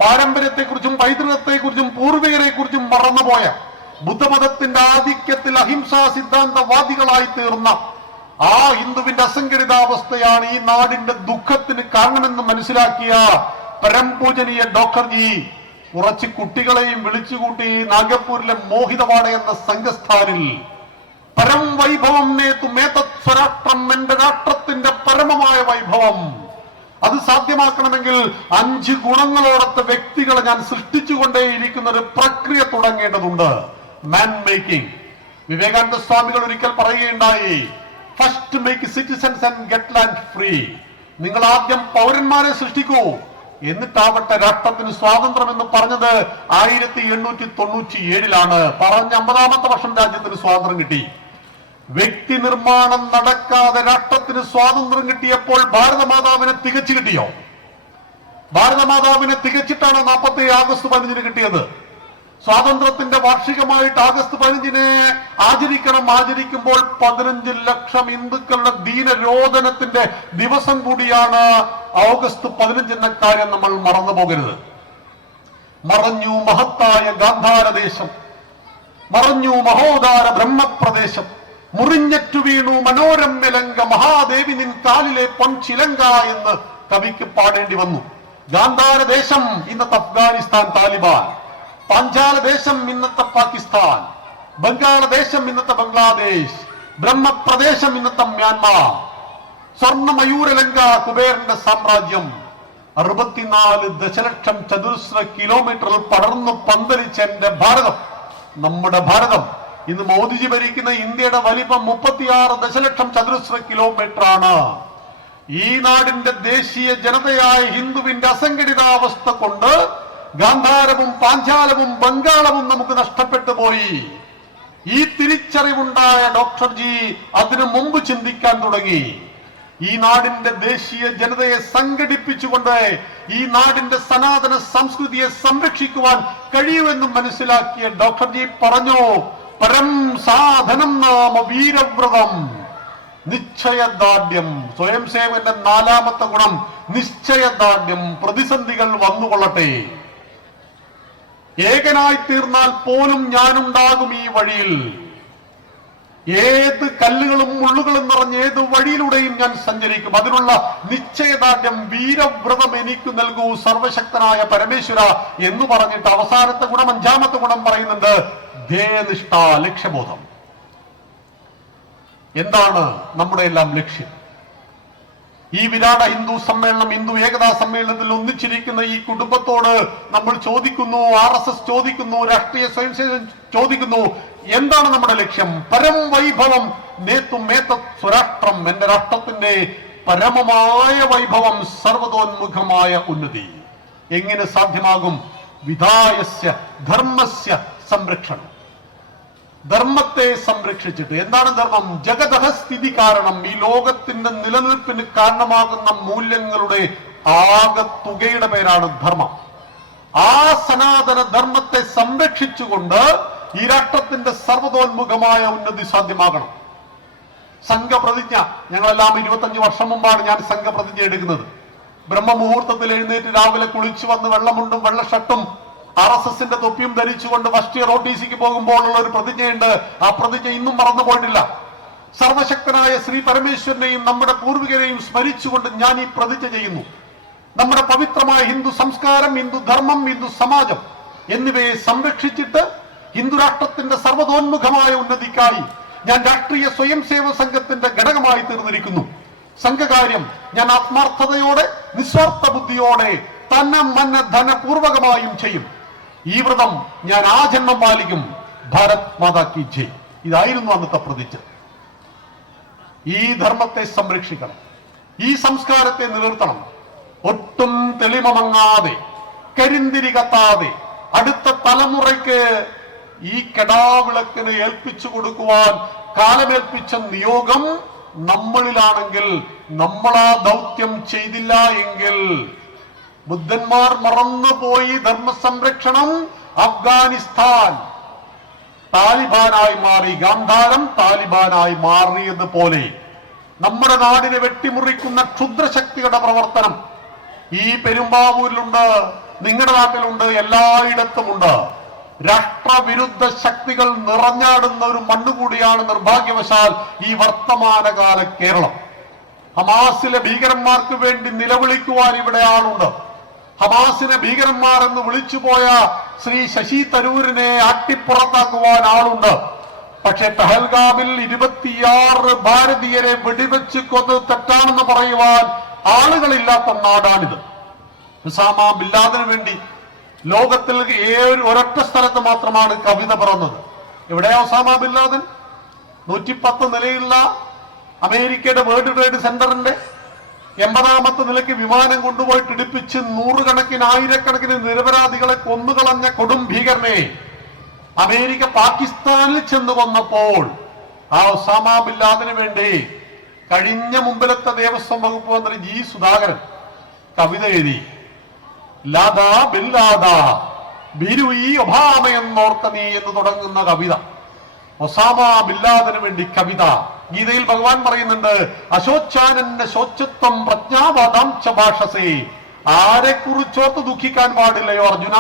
പാരമ്പര്യത്തെക്കുറിച്ചും പൈതൃകത്തെക്കുറിച്ചും പൂർവികരെ കുറിച്ചും മറന്നുപോയ, ബുദ്ധമതത്തിന്റെ ആധിക്യത്തിൽ അഹിംസാ സിദ്ധാന്തവാദികളായി തീർന്ന ആ ഹിന്ദുവിന്റെ അസംഘടിതാവസ്ഥയാണ് ഈ നാടിന്റെ ദുഃഖത്തിന് കാരണമെന്ന് മനസ്സിലാക്കിയ പരംപൂജനീയ ഡോക്ടർ ജി കുറച്ച് കുട്ടികളെയും വിളിച്ചുകൂട്ടി നാഗപ്പൂരിലെ മോഹിതവാട എന്ന സംഘസ്ഥാനിൽ പരം വൈഭവം സ്വരാഷ്ട്രം, എന്റെ രാഷ്ട്രത്തിന്റെ പരമമായ വൈഭവം, അത് സാധ്യമാക്കണമെങ്കിൽ 5 ഗുണങ്ങളോടൊത്ത വ്യക്തികളെ ഞാൻ സൃഷ്ടിച്ചുകൊണ്ടേയിരിക്കുന്ന ഒരു പ്രക്രിയ തുടങ്ങേണ്ടതുണ്ട്. മാൻ മേക്കിംഗ്. വിവേകാനന്ദ സ്വാമികൾ ഒരിക്കൽ പറയുകയുണ്ടായി, first make citizens and get land free. നിങ്ങൾ ആദ്യം പൗരന്മാരെ സൃഷ്ടിക്കൂ, എന്നിട്ടാവട്ടെ രാഷ്ട്രത്തിന് സ്വാതന്ത്ര്യം എന്ന് പറഞ്ഞത് 1897 പറഞ്ഞ 50ാമത്തെ വർഷം രാജ്യത്തിന് സ്വാതന്ത്ര്യം കിട്ടി. വ്യക്തി നിർമ്മാണം നടക്കാതെ രാഷ്ട്രത്തിന് സ്വാതന്ത്ര്യം കിട്ടിയപ്പോൾ ഭാരതമാതാവിനെ തികച്ചു കിട്ടിയോ? ഭാരതമാതാവിനെ തികച്ചിട്ടാണ് 47 ആഗസ്റ്റ് 15 കിട്ടിയത്. സ്വാതന്ത്ര്യത്തിന്റെ വാർഷികമായിട്ട് ആഗസ്റ്റ് 15 ആചരിക്കുമ്പോൾ 15 ലക്ഷം ഹിന്ദുക്കളുടെ ദീനരോധനത്തിന്റെ ദിവസം കൂടിയാണ് ഓഗസ്റ്റ് 15 എന്ന കാര്യം നമ്മൾ മറന്നു പോകരുത്. മറഞ്ഞു മഹത്തായ ഗാന്ധാരദേശം, മറഞ്ഞു മഹോദാര ബ്രഹ്മപ്രദേശം, മുറിഞ്ഞറ്റു വീണു മനോരമ്യലങ്ക, മഹാദേവി നിൻ കാലിലെ പൊൻചിലങ്ക എന്ന് കവിക്ക് പാടേണ്ടി വന്നു. ഗാന്ധാരദേശം ഇന്നത്തെ അഫ്ഗാനിസ്ഥാൻ താലിബാൻ, പാഞ്ചാലദേശം ഇന്നത്തെ പാകിസ്ഥാൻ, ബംഗാളദേശം ഇന്നത്തെ ബംഗ്ലാദേശ്, ബ്രഹ്മപ്രദേശം ഇന്നത്തെ മ്യാൻമാർ, സ്വർണ്ണമയൂരലങ്ക കുബേരന്റെ സാമ്രാജ്യം, 64 ദശലക്ഷം ചതുരശ്ര കിലോമീറ്ററിൽ പടർന്നു പന്തലിച്ച എന്റെ ഭാരതം, നമ്മുടെ ഭാരതം, ഇന്ന് മോദിജി ഭരിക്കുന്ന ഇന്ത്യയുടെ വലിപ്പം 36 ദശലക്ഷം ചതുരശ്ര കിലോമീറ്റർ ആണ്. ഈ നാടിന്റെ ദേശീയ ജനതയായ ഹിന്ദുവിന്റെ അസംഘടിതാവസ്ഥ കൊണ്ട് ഗാന്ധാരവും പാഞ്ചാലവും ബംഗാളവും നമുക്ക് നഷ്ടപ്പെട്ടു പോയി. ഈ തിരിച്ചറിവുണ്ടായ ഡോക്ടർ ജി അതിനു മുമ്പ് ചിന്തിക്കാൻ തുടങ്ങി. ഈ നാടിന്റെ ദേശീയ ജനതയെ സംഘടിപ്പിച്ചുകൊണ്ട് ഈ നാടിന്റെ സനാതന സംസ്കൃതിയെ സംരക്ഷിക്കുവാൻ കഴിയുമെന്നും മനസ്സിലാക്കിയ ഡോക്ടർ ജി പറഞ്ഞു, പരം സാധനം നാമ വീരവ്രതം നിശ്ചയദാർഢ്യം. സ്വയം സേവന്റെ 4ാമത്തെ ഗുണം നിശ്ചയദാർഢ്യം. പ്രതിസന്ധികൾ വന്നുകൊള്ളട്ടെ, ഏകനായി തീർന്നാൽ പോലും ഞാനുണ്ടാകും ഈ വഴിയിൽ. ഏത് കല്ലുകളും മുള്ളുകളും നിറഞ്ഞ ഏത് വഴിയിലൂടെയും ഞാൻ സഞ്ചരിക്കും. അതിനുള്ള നിശ്ചയദാർഢ്യം, വീരവ്രതം എനിക്ക് നൽകൂ സർവശക്തനായ പരമേശ്വര എന്ന് പറഞ്ഞിട്ട് അവസാനത്തെ ഗുണം, 5ാമത്തെ ഗുണം പറയുന്നുണ്ട്, ധ്യേയനിഷ്ഠ, ലക്ഷ്യബോധം. എന്താണ് നമ്മുടെ എല്ലാം ലക്ഷ്യം? ഈ വിരാട ഹിന്ദു സമ്മേളനം, ഹിന്ദു ഏകതാ സമ്മേളനത്തിൽ ഒന്നിച്ചിരിക്കുന്ന ഈ കുടുംബത്തോട് നമ്മൾ ചോദിക്കുന്നു, RSS ചോദിക്കുന്നു, രാഷ്ട്രീയ സ്വയംസേവകൻ ചോദിക്കുന്നു, എന്താണ് നമ്മുടെ ലക്ഷ്യം? പരം വൈഭവം നേത്തും മേത്ത സ്വരാഷ്ട്രം. എന്റെ രാഷ്ട്രത്തിന്റെ പരമമായ വൈഭവം, സർവതോന്മുഖമായ ഉന്നതി. എങ്ങനെ സാധ്യമാകും? വിധായസ്യ ധർമ്മസ്യ സംരക്ഷണം. ധർമ്മത്തെ സംരക്ഷിച്ചിട്ട്. എന്താണ് ധർമ്മം? ജഗതഃ സ്ഥിതി കാരണം, ഈ ലോകത്തിന്റെ നിലനിൽപ്പിന് കാരണമാകുന്ന മൂല്യങ്ങളുടെ ആകത്തുകയുടെ പേരാണ് ധർമ്മം. ആ സനാതന ധർമ്മത്തെ സംരക്ഷിച്ചുകൊണ്ട് ഈ രാഷ്ട്രത്തിന്റെ സർവതോന്മുഖമായ ഉന്നതി സാധ്യമാകണം. സംഘപ്രതിജ്ഞ, ഞങ്ങളെല്ലാം 25 വർഷം മുമ്പാണ് ഞാൻ സംഘപ്രതിജ്ഞ എടുക്കുന്നത്. ബ്രഹ്മമുഹൂർത്തത്തിൽ എഴുന്നേറ്റ് രാവിലെ കുളിച്ചു വന്ന് വെള്ളമുണ്ടും വെള്ള ഷർട്ടും RSSന്റെ തൊപ്പിയും ധരിച്ചുകൊണ്ട് ഫസ്റ്റ് ഇയർ OTCക്ക് പോകുമ്പോഴുള്ള ഒരു പ്രതിജ്ഞയുണ്ട്. ആ പ്രതിജ്ഞ ഇന്നും മറന്നു പോയിട്ടില്ല. സർവശക്തനായ ശ്രീ പരമേശ്വരനെയും നമ്മുടെ പൂർവികരെയും സ്മരിച്ചുകൊണ്ട് ഞാൻ ഈ പ്രതിജ്ഞ ചെയ്യുന്നു. നമ്മുടെ പവിത്രമായ ഹിന്ദു സംസ്കാരം, ഹിന്ദു ധർമ്മം, ഹിന്ദു സമാജം എന്നിവയെ സംരക്ഷിച്ചിട്ട് ഹിന്ദു രാഷ്ട്രത്തിന്റെ സർവതോന്മുഖമായ ഉന്നതിക്കായി ഞാൻ രാഷ്ട്രീയ സ്വയം സേവക സംഘത്തിന്റെ ഘടകമായി തീർന്നിരിക്കുന്നു. സംഘകാര്യം ഞാൻ ആത്മാർത്ഥതയോടെ, നിസ്വാർത്ഥ ബുദ്ധിയോടെ, ധനപൂർവകമായും ചെയ്യും. ഈ വ്രതം ഞാൻ ആജന്മം പാലിക്കും. ഭാരത് മാതാ കി ജയ്. ഇതായിരുന്നു അന്നത്തെ പ്രതിജ്ഞ. ഈ ധർമ്മത്തെ സംരക്ഷിക്കണം, ഈ സംസ്കാരത്തെ നിലനിർത്തണം. ഒട്ടും തെളിമങ്ങാതെ, കരിന്തിരി കത്താതെ അടുത്ത തലമുറയ്ക്ക് ഈ കെടാവിളക്കിന് ഏൽപ്പിച്ചു കൊടുക്കുവാൻ കാലമേൽപ്പിച്ച നിയോഗം നമ്മളിലാണെങ്കിൽ, നമ്മളാ ദൗത്യം ചെയ്തില്ല എങ്കിൽ, ബുദ്ധന്മാർ മറന്നുപോയി ധർമ്മ സംരക്ഷണം, അഫ്ഗാനിസ്ഥാൻ താലിബാനായി മാറി, ഗാന്ധാരം താലിബാനായി മാറിയതുപോലെ നമ്മുടെ നാടിനെ വെട്ടിമുറിക്കുന്ന ക്ഷുദ്രശക്തികളുടെ പ്രവർത്തനം ഈ പെരുമ്പാവൂരിലുണ്ട്, നിങ്ങളുടെ നാട്ടിലുണ്ട്, എല്ലായിടത്തുമുണ്ട്. രാഷ്ട്രവിരുദ്ധ ശക്തികൾ നിറഞ്ഞാടുന്ന ഒരു മണ്ണുകൂടിയാണ് നിർഭാഗ്യവശാൽ ഈ വർത്തമാനകാല കേരളം. ഹമാസിലെ ഭീകരന്മാർക്ക് വേണ്ടി നിലവിളിക്കുവാൻ ഇവിടെ ആളുണ്ട്. ഹമാസിനെ ഭീകരന്മാർ എന്ന് വിളിച്ചുപോയ ശ്രീ ശശി തരൂരിനെ അട്ടിപ്പുറത്താക്കുവാൻ ആളുണ്ട്. പക്ഷെ പെഹൽഗാമിൽ 26 ഭാരതീയരെ വെടിവെച്ച് കൊന്നത് തെറ്റാണെന്ന് പറയുവാൻ ആളുകളില്ലാത്ത നാടാണിത്. ഉസാമ ബിൻ ലാദന് വേണ്ടി ലോകത്തിൽ ഒരൊറ്റ സ്ഥലത്ത് മാത്രമാണ് കവിത പിറന്നത്. എവിടെയാ ഉസാമ ബിൻ ലാദൻ? 110 നിലയുള്ള അമേരിക്കയുടെ വേൾഡ് ട്രേഡ് സെന്ററിന്റെ 80ാമത്തെ നിലയ്ക്ക് വിമാനം കൊണ്ടുപോയിട്ട് ഇടിപ്പിച്ച് 100 കണക്കിന് 1000കണക്കിന് നിരപരാധികളെ കൊന്നുകളഞ്ഞ കൊടും ഭീകരനെ അമേരിക്ക പാകിസ്ഥാനിൽ ചെന്ന് കൊന്നപ്പോൾ ആ ഉസാമ ബിൻ ലാദന് വേണ്ടി കഴിഞ്ഞ മുമ്പിലത്തെ ദേവസ്വം വകുപ്പ് മന്ത്രി ജി സുധാകരൻ കവിത എഴുതി. ലാദാ ബില്ലാദാ ബിരുയി ഒബാമയെന്നോർത്ത നീ എന്ന് തുടങ്ങുന്ന കവിത. ഒസാമ ബിൻ ലാദന് വേണ്ടി കവിത. ഗീതയിൽ ഭഗവാൻ പറയുന്നുണ്ട്, അശോച്ചാനന്റെ ശോചത്വം പ്രജ്ഞാവാദാം ച ഭാഷസേ. ആരെ കുറിച്ചോർത്ത് ദുഃഖിക്കാൻ പാടില്ലയോ അർജുന,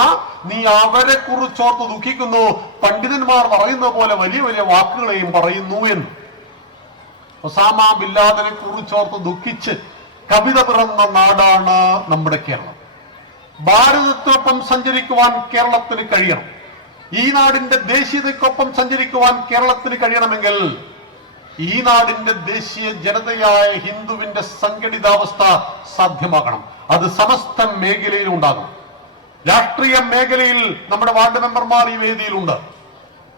നീ അവരെ കുറിച്ചോർത്ത് ദുഃഖിക്കുന്നു. പണ്ഡിതന്മാർ പറയുന്ന പോലെ വലിയ വലിയ വാക്കുകളെയും പറയുന്നു എന്ന്. ഒസാമ ബിൻ ലാദനെ കുറിച്ചോർത്ത് ദുഃഖിച്ച് കവിത പിറന്ന നാടാണ് നമ്മുടെ കേരളം. ഭാരതത്തിനൊപ്പം സഞ്ചരിക്കുവാൻ കേരളത്തിന് കഴിയണം. ഈ നാടിന്റെ ദേശീയതയ്ക്കൊപ്പം സഞ്ചരിക്കുവാൻ കേരളത്തിന് കഴിയണമെങ്കിൽ ഈ നാടിന്റെ ദേശീയ ജനതയായ ഹിന്ദുവിന്റെ സംഘടിതാവസ്ഥ സാധ്യമാക്കണം. അത് സമസ്ത മേഖലയിലും ഉണ്ടാകും. രാഷ്ട്രീയ മേഖലയിൽ നമ്മുടെ വാർഡ് മെമ്പർമാർ ഈ വേദിയിലുണ്ട്.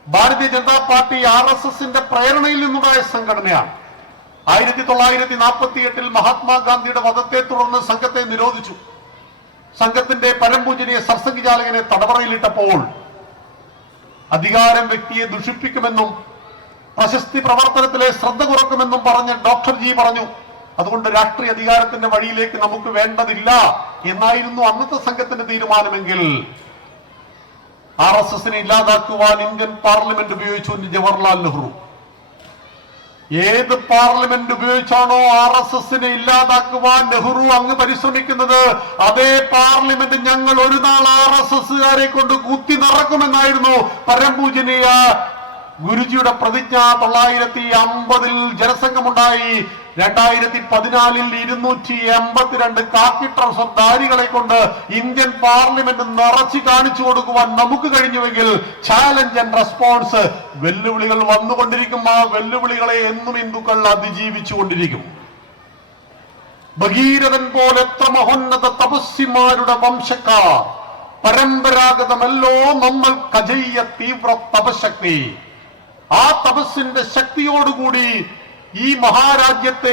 ഭാരതീയ ജനതാ പാർട്ടി RSSന്റെ പ്രേരണയിൽ നിന്നുണ്ടായ സംഘടനയാണ്. 1948 മഹാത്മാഗാന്ധിയുടെ വധത്തെ തുടർന്ന് സംഘത്തെ നിരോധിച്ചു. സംഘത്തിന്റെ പരംപൂജനീയ സർസംഘചാലകനെ തടവറയിലിട്ടപ്പോൾ അധികാരം വ്യക്തിയെ ദുഷിപ്പിക്കുമെന്നും പ്രശസ്തി പ്രവർത്തനത്തിലെ ശ്രദ്ധ കുറക്കുമെന്നും പറഞ്ഞ് ഡോക്ടർ ജി പറഞ്ഞു. അതുകൊണ്ട് രാഷ്ട്രീയ അധികാരത്തിന്റെ വഴിയിലേക്ക് നമുക്ക് വേണ്ടതില്ല എന്നായിരുന്നു അന്നത്തെ സംഘത്തിന്റെ തീരുമാനമെങ്കിൽ RSSനെ ഇല്ലാതാക്കുവാൻ ഇന്ത്യൻ പാർലമെന്റ് ഉപയോഗിച്ചു ജവഹർലാൽ നെഹ്റു. ഏത് പാർലമെന്റ് ഉപയോഗിച്ചാണോ RSSനെ ഇല്ലാതാക്കുവാൻ നെഹ്റു അങ്ങ് പരിശ്രമിക്കുന്നത്, അതേ പാർലമെന്റ് ഞങ്ങൾ ഒരു നാൾ RSSകാരെ കൊണ്ട് കുത്തി നിറക്കുമെന്നായിരുന്നു പരംപൂജനീയ ഗുരുജിയുടെ പ്രതിജ്ഞ. 1950 ജനസംഘമുണ്ടായി. 2014 282 കാക്കി ട്രൗസർധാരികളെ കൊണ്ട് ഇന്ത്യൻ പാർലമെന്റ് നിറച്ചു കാണിച്ചു കൊടുക്കുവാൻ നമുക്ക് കഴിഞ്ഞുവെങ്കിൽ ചാലഞ്ച് ആൻഡ് റെസ്പോൺസ്, വെല്ലുവിളികൾ വന്നുകൊണ്ടിരിക്കും. ആ വെല്ലുവിളികളെ എന്നും ഹിന്ദുക്കൾ അതിജീവിച്ചു കൊണ്ടിരിക്കും. ഭഗീരഥൻ പോലെ എത്ര മഹോന്നത തപസ്വിമാരുടെ വംശക്കാർ, പരമ്പരാഗതമല്ലോ നമ്മൾ കജയ്യ തീവ്ര തപശക്തി. ആ തപസ്സിന്റെ ശക്തിയോടുകൂടി ഈ മഹാരാജ്യത്തെ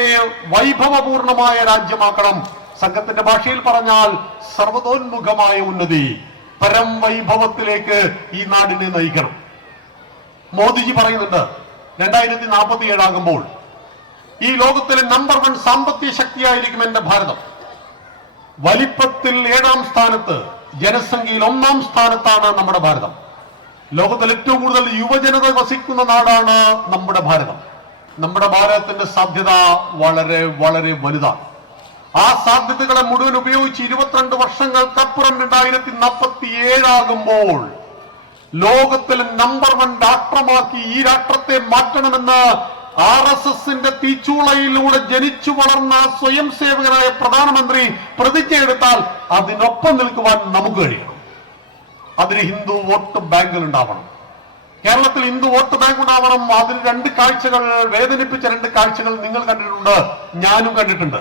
വൈഭവപൂർണമായ രാജ്യമാക്കണം. സംഘത്തിന്റെ ഭാഷയിൽ പറഞ്ഞാൽ സർവതോന്മുഖമായ ഉന്നതി, പരം വൈഭവത്തിലേക്ക് ഈ നാടിനെ നയിക്കണം. മോദിജി പറയുന്നുണ്ട് 2047 ആകുമ്പോൾ ഈ ലോകത്തിലെ നമ്പർ 1 സാമ്പത്തിക ശക്തിയായിരിക്കും എന്റെ ഭാരതം. വലിപ്പത്തിൽ 7ാം സ്ഥാനത്ത്, ജനസംഖ്യയിൽ 1ാം സ്ഥാനത്താണ് നമ്മുടെ ഭാരതം. ലോകത്തിൽ ഏറ്റവും കൂടുതൽ യുവജനത വസിക്കുന്ന നാടാണ് നമ്മുടെ ഭാരതം. നമ്മുടെ ഭാരതത്തിന്റെ സാധ്യത വളരെ വളരെ വലുതാണ്. ആ സാധ്യതകളെ മുഴുവൻ ഉപയോഗിച്ച് 22 വർഷങ്ങൾക്കപ്പുറം 2047 ആകുമ്പോൾ ലോകത്തിലെ നമ്പർ 1 രാഷ്ട്രമാക്കി ഈ രാഷ്ട്രത്തെ മാറ്റണമെന്ന് RSSന്റെ തീച്ചൂളയിലൂടെ ജനിച്ചു വളർന്ന സ്വയം സേവകനായ പ്രധാനമന്ത്രി പ്രതിജ്ഞ എടുത്താൽ അതിനൊപ്പം നിൽക്കുവാൻ നമുക്ക് കഴിയണം. അതിന് ഹിന്ദു വോട്ട് ബാങ്കുകൾ ഉണ്ടാവണം. കേരളത്തിൽ ഹിന്ദു വോട്ട് ബാങ്ക് ഉണ്ടാവണം. അതിന് 2 കാഴ്ചകൾ, വേദനിപ്പിച്ച 2 കാഴ്ചകൾ നിങ്ങൾ കണ്ടിട്ടുണ്ട്, ഞാനും കണ്ടിട്ടുണ്ട്.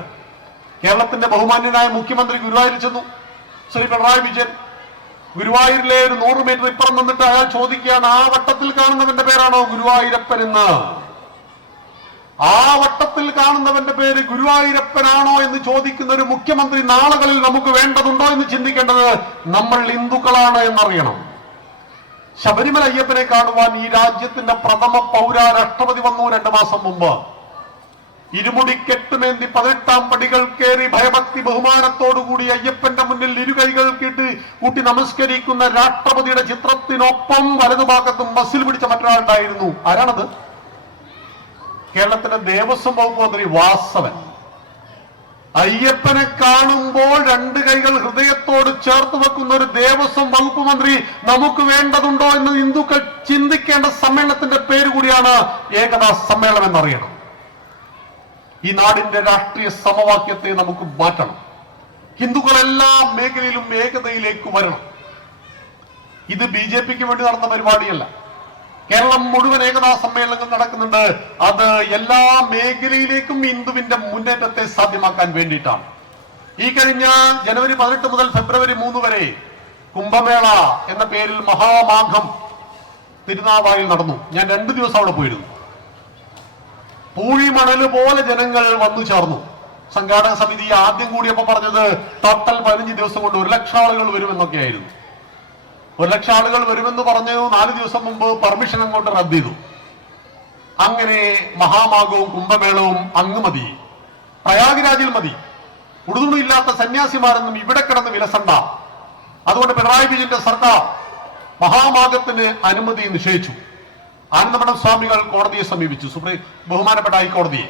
കേരളത്തിന്റെ ബഹുമാന്യനായ മുഖ്യമന്ത്രി ഗുരുവായൂരിൽ ചെന്നു. ശ്രീ പിണറായി വിജയൻ ഗുരുവായൂരിലെ ഒരു 100 മീറ്റർ ഇപ്പുറം നിന്നിട്ട് അയാൾ ചോദിക്കുകയാണ്, ആ വട്ടത്തിൽ കാണുന്നവന്റെ പേരാണോ ഗുരുവായൂരപ്പൻ എന്ന്? ആ വട്ടത്തിൽ കാണുന്നവന്റെ പേര് ഗുരുവായൂരപ്പനാണോ എന്ന് ചോദിക്കുന്ന ഒരു മുഖ്യമന്ത്രി നാളുകളിൽ നമുക്ക് വേണ്ടതുണ്ടോ എന്ന് ചിന്തിക്കേണ്ടത് നമ്മൾ ഹിന്ദുക്കളാണ് എന്നറിയണം. ശബരിമല അയ്യപ്പനെ കാണുവാൻ ഈ രാജ്യത്തിന്റെ പ്രഥമ പൗര രാഷ്ട്രപതി വന്നു 2 മാസം മുമ്പ്. ഇരുമുടിക്കെട്ടുമേന്തി 18ാം പടികൾ കയറി ഭയഭക്തി ബഹുമാനത്തോടുകൂടി അയ്യപ്പന്റെ മുന്നിൽ ഇരുകൈകൾ കൂട്ടി നമസ്കരിക്കുന്ന രാഷ്ട്രപതിയുടെ ചിത്രത്തിനൊപ്പം വലതുഭാഗത്തും മസിൽ പിടിച്ച മറ്റൊരാളുണ്ടായിരുന്നു. ആരാണത്? കേരളത്തിലെ ദേവസ്വം വകുപ്പ് മന്ത്രി വാസവൻ. അയ്യപ്പനെ കാണുമ്പോൾ 2 കൈകൾ ഹൃദയത്തോട് ചേർത്ത് വെക്കുന്ന ഒരു ദേവസ്വം വകുപ്പ് മന്ത്രി നമുക്ക് വേണ്ടതുണ്ടോ എന്ന് ഹിന്ദുക്കൾ ചിന്തിക്കേണ്ട സമ്മേളനത്തിന്റെ പേര് കൂടിയാണ് ഏകതാ സമ്മേളനം എന്നറിയണം. ഈ നാടിന്റെ രാഷ്ട്രീയ സമവാക്യത്തെ നമുക്ക് മാറ്റണം. ഹിന്ദുക്കൾ എല്ലാ മേഖലയിലും ഏകതയിലേക്ക് വരണം. ഇത് BJPക്ക് വേണ്ടി നടന്ന പരിപാടിയല്ല. കേരളം മുഴുവൻ ഏകതാ സമ്മേളനങ്ങൾ നടക്കുന്നുണ്ട്. അത് എല്ലാ മേഖലയിലേക്കും ഹിന്ദുവിന്റെ മുന്നേറ്റത്തെ സാധ്യമാക്കാൻ വേണ്ടിയിട്ടാണ്. ഈ കഴിഞ്ഞ ജനുവരി 18 മുതൽ ഫെബ്രുവരി 3 വരെ കുംഭമേള എന്ന പേരിൽ മഹാമാഘം തിരുനാവായിൽ നടന്നു. ഞാൻ 2 ദിവസം അവിടെ പോയിരുന്നു. പൂഴിമണല് പോലെ ജനങ്ങൾ വന്നു ചേർന്നു. സംഘാടക സമിതി ആദ്യം കൂടിയപ്പോ പറഞ്ഞത് ടോട്ടൽ 15 ദിവസം കൊണ്ട് 1 ലക്ഷം ആളുകൾ വരുമെന്നൊക്കെയായിരുന്നു. 1 ലക്ഷം ആളുകൾ വരുമെന്ന് പറഞ്ഞു 4 ദിവസം മുമ്പ് പെർമിഷൻ അങ്ങോട്ട് റദ്ദ് ചെയ്തു. അങ്ങനെ മഹാമാഘവും കുംഭമേളവും അങ്ങ് മതി, പ്രയാഗ്രാജിൽ മതി. ഉടുതുണിയില്ലാത്ത സന്യാസിമാരൊന്നും ഇവിടെ കിടന്ന് വിലസണ്ട. അതുകൊണ്ട് പിണറായി വിജയന്റെ സർക്കാർ മഹാമാഘത്തിന് അനുമതി നിഷേധിച്ചു. ആനന്ദമഠം സ്വാമികൾ കോടതിയെ സമീപിച്ചു, ബഹുമാനപ്പെട്ട ഹൈക്കോടതിയെ.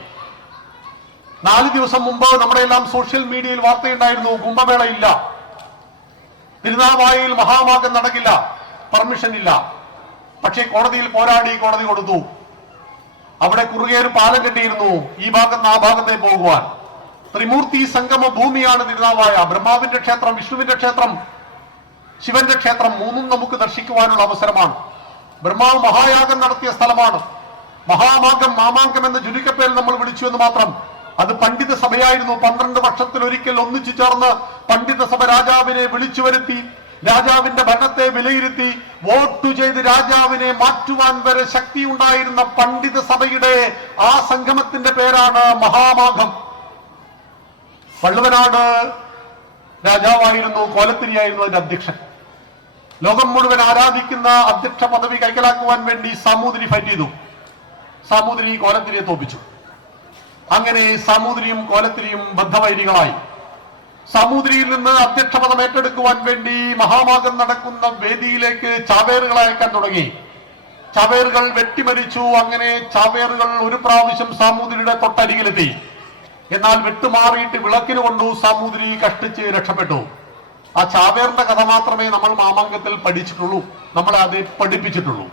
4 ദിവസം മുമ്പ് നമ്മുടെ എല്ലാം സോഷ്യൽ മീഡിയയിൽ വാർത്തയുണ്ടായിരുന്നു, കുംഭമേള ഇല്ല, തിരുനാവായിൽ മഹാമാഘം നടക്കില്ല, പെർമിഷൻ ഇല്ല. പക്ഷേ കോടതിയിൽ പോരാടി, കോടതി കൊടുത്തു. അവിടെ കുറുകെ ഒരു പാലം കെട്ടിയിരുന്നു ഈ ഭാഗത്ത് ആ ഭാഗത്തേക്ക് പോകുവാൻ. ത്രിമൂർത്തി സംഗമ ഭൂമിയാണ് തിരുനാവായ. ബ്രഹ്മാവിന്റെ ക്ഷേത്രം, വിഷ്ണുവിന്റെ ക്ഷേത്രം, ശിവന്റെ ക്ഷേത്രം 3 നമുക്ക് ദർശിക്കുവാനുള്ള അവസരമാണ്. ബ്രഹ്മാവ് മഹായാഗം നടത്തിയ സ്ഥലമാണ്. മഹാമാകം, മാമാങ്കം എന്ന ചുരുക്കപ്പേരിൽ നമ്മൾ വിളിച്ചു എന്ന് മാത്രം. അത് പണ്ഡിത സഭയായിരുന്നു. 12 വർഷത്തിൽ ഒരിക്കൽ ഒന്നിച്ചു ചേർന്ന് പണ്ഡിത സഭ രാജാവിനെ വിളിച്ചു വരുത്തി, രാജാവിന്റെ ഭരണത്തെ വിലയിരുത്തി, വോട്ട് ചെയ്ത് രാജാവിനെ മാറ്റുവാൻ വരെ ശക്തി ഉണ്ടായിരുന്ന പണ്ഡിത സഭയുടെ ആ സംഗമത്തിന്റെ പേരാണ് മഹാമാഘം. വള്ളുവനാട് രാജാവായിരുന്നു, കോലത്തിരിയായിരുന്നു അതിന്റെ അധ്യക്ഷൻ. ലോകം മുഴുവൻ ആരാധിക്കുന്ന അധ്യക്ഷ പദവി കൈക്കലാക്കുവാൻ വേണ്ടി സാമൂതിരി ഫൈറ്റ് ചെയ്തു. സാമൂതിരി കോലത്തിരിയെ തോപ്പിച്ചു. അങ്ങനെ സാമൂതിരിയും കോലത്തിരിയും ബദ്ധവൈരികളായി. സാമൂതിരിയിൽ നിന്ന് അധ്യക്ഷ പദം ഏറ്റെടുക്കുവാൻ വേണ്ടി മഹാമാകം നടക്കുന്ന വേദിയിലേക്ക് ചാവേറുകളെ അയക്കാൻ തുടങ്ങി. ചാവേറുകൾ വെട്ടിമരിച്ചു. അങ്ങനെ ചാവേറുകൾ ഒരു പ്രാവശ്യം സാമൂതിരിയുടെ തൊട്ടരികിലെത്തി. എന്നാൽ വിട്ടുമാറിയിട്ട് വിളക്കിന് കൊണ്ടു സാമൂതിരി കഷ്ടിച്ച് രക്ഷപ്പെട്ടു. ആ ചാവേറിന്റെ കഥ മാത്രമേ നമ്മൾ മാമാങ്കത്തിൽ പഠിച്ചിട്ടുള്ളൂ, നമ്മളെ അത് പഠിപ്പിച്ചിട്ടുള്ളൂ.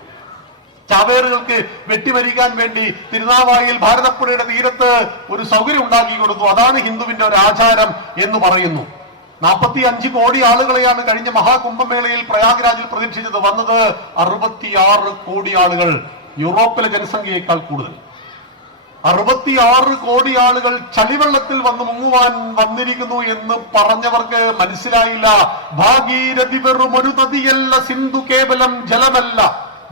ചാവേറുകൾക്ക് വെട്ടിമരിക്കാൻ വേണ്ടി തിരുനാവായിൽ ഭാരതപ്പുഴയുടെ തീരത്ത് ഒരു സൗകര്യം ഉണ്ടാക്കി കൊടുത്തു. അതാണ് ഹിന്ദുവിന്റെ ഒരു ആചാരം എന്ന് പറയുന്നു. 45 കോടി ആളുകളെയാണ് കഴിഞ്ഞ മഹാകുംഭമേളയിൽ പ്രയാഗ്രാജിൽ പ്രതീക്ഷിച്ചത്. വന്നത് 66 കോടി ആളുകൾ, യൂറോപ്പിലെ ജനസംഖ്യയേക്കാൾ കൂടുതൽ. 66 കോടി ആളുകൾ ചളിവെള്ളത്തിൽ വന്ന് മുങ്ങുവാൻ വന്നിരിക്കുന്നു എന്ന് പറഞ്ഞവർക്ക് മനസ്സിലായില്ല. ഭാഗീരഥി വെറും ഒരു നദിയല്ല, സിന്ധു കേവലം ജലമല്ല,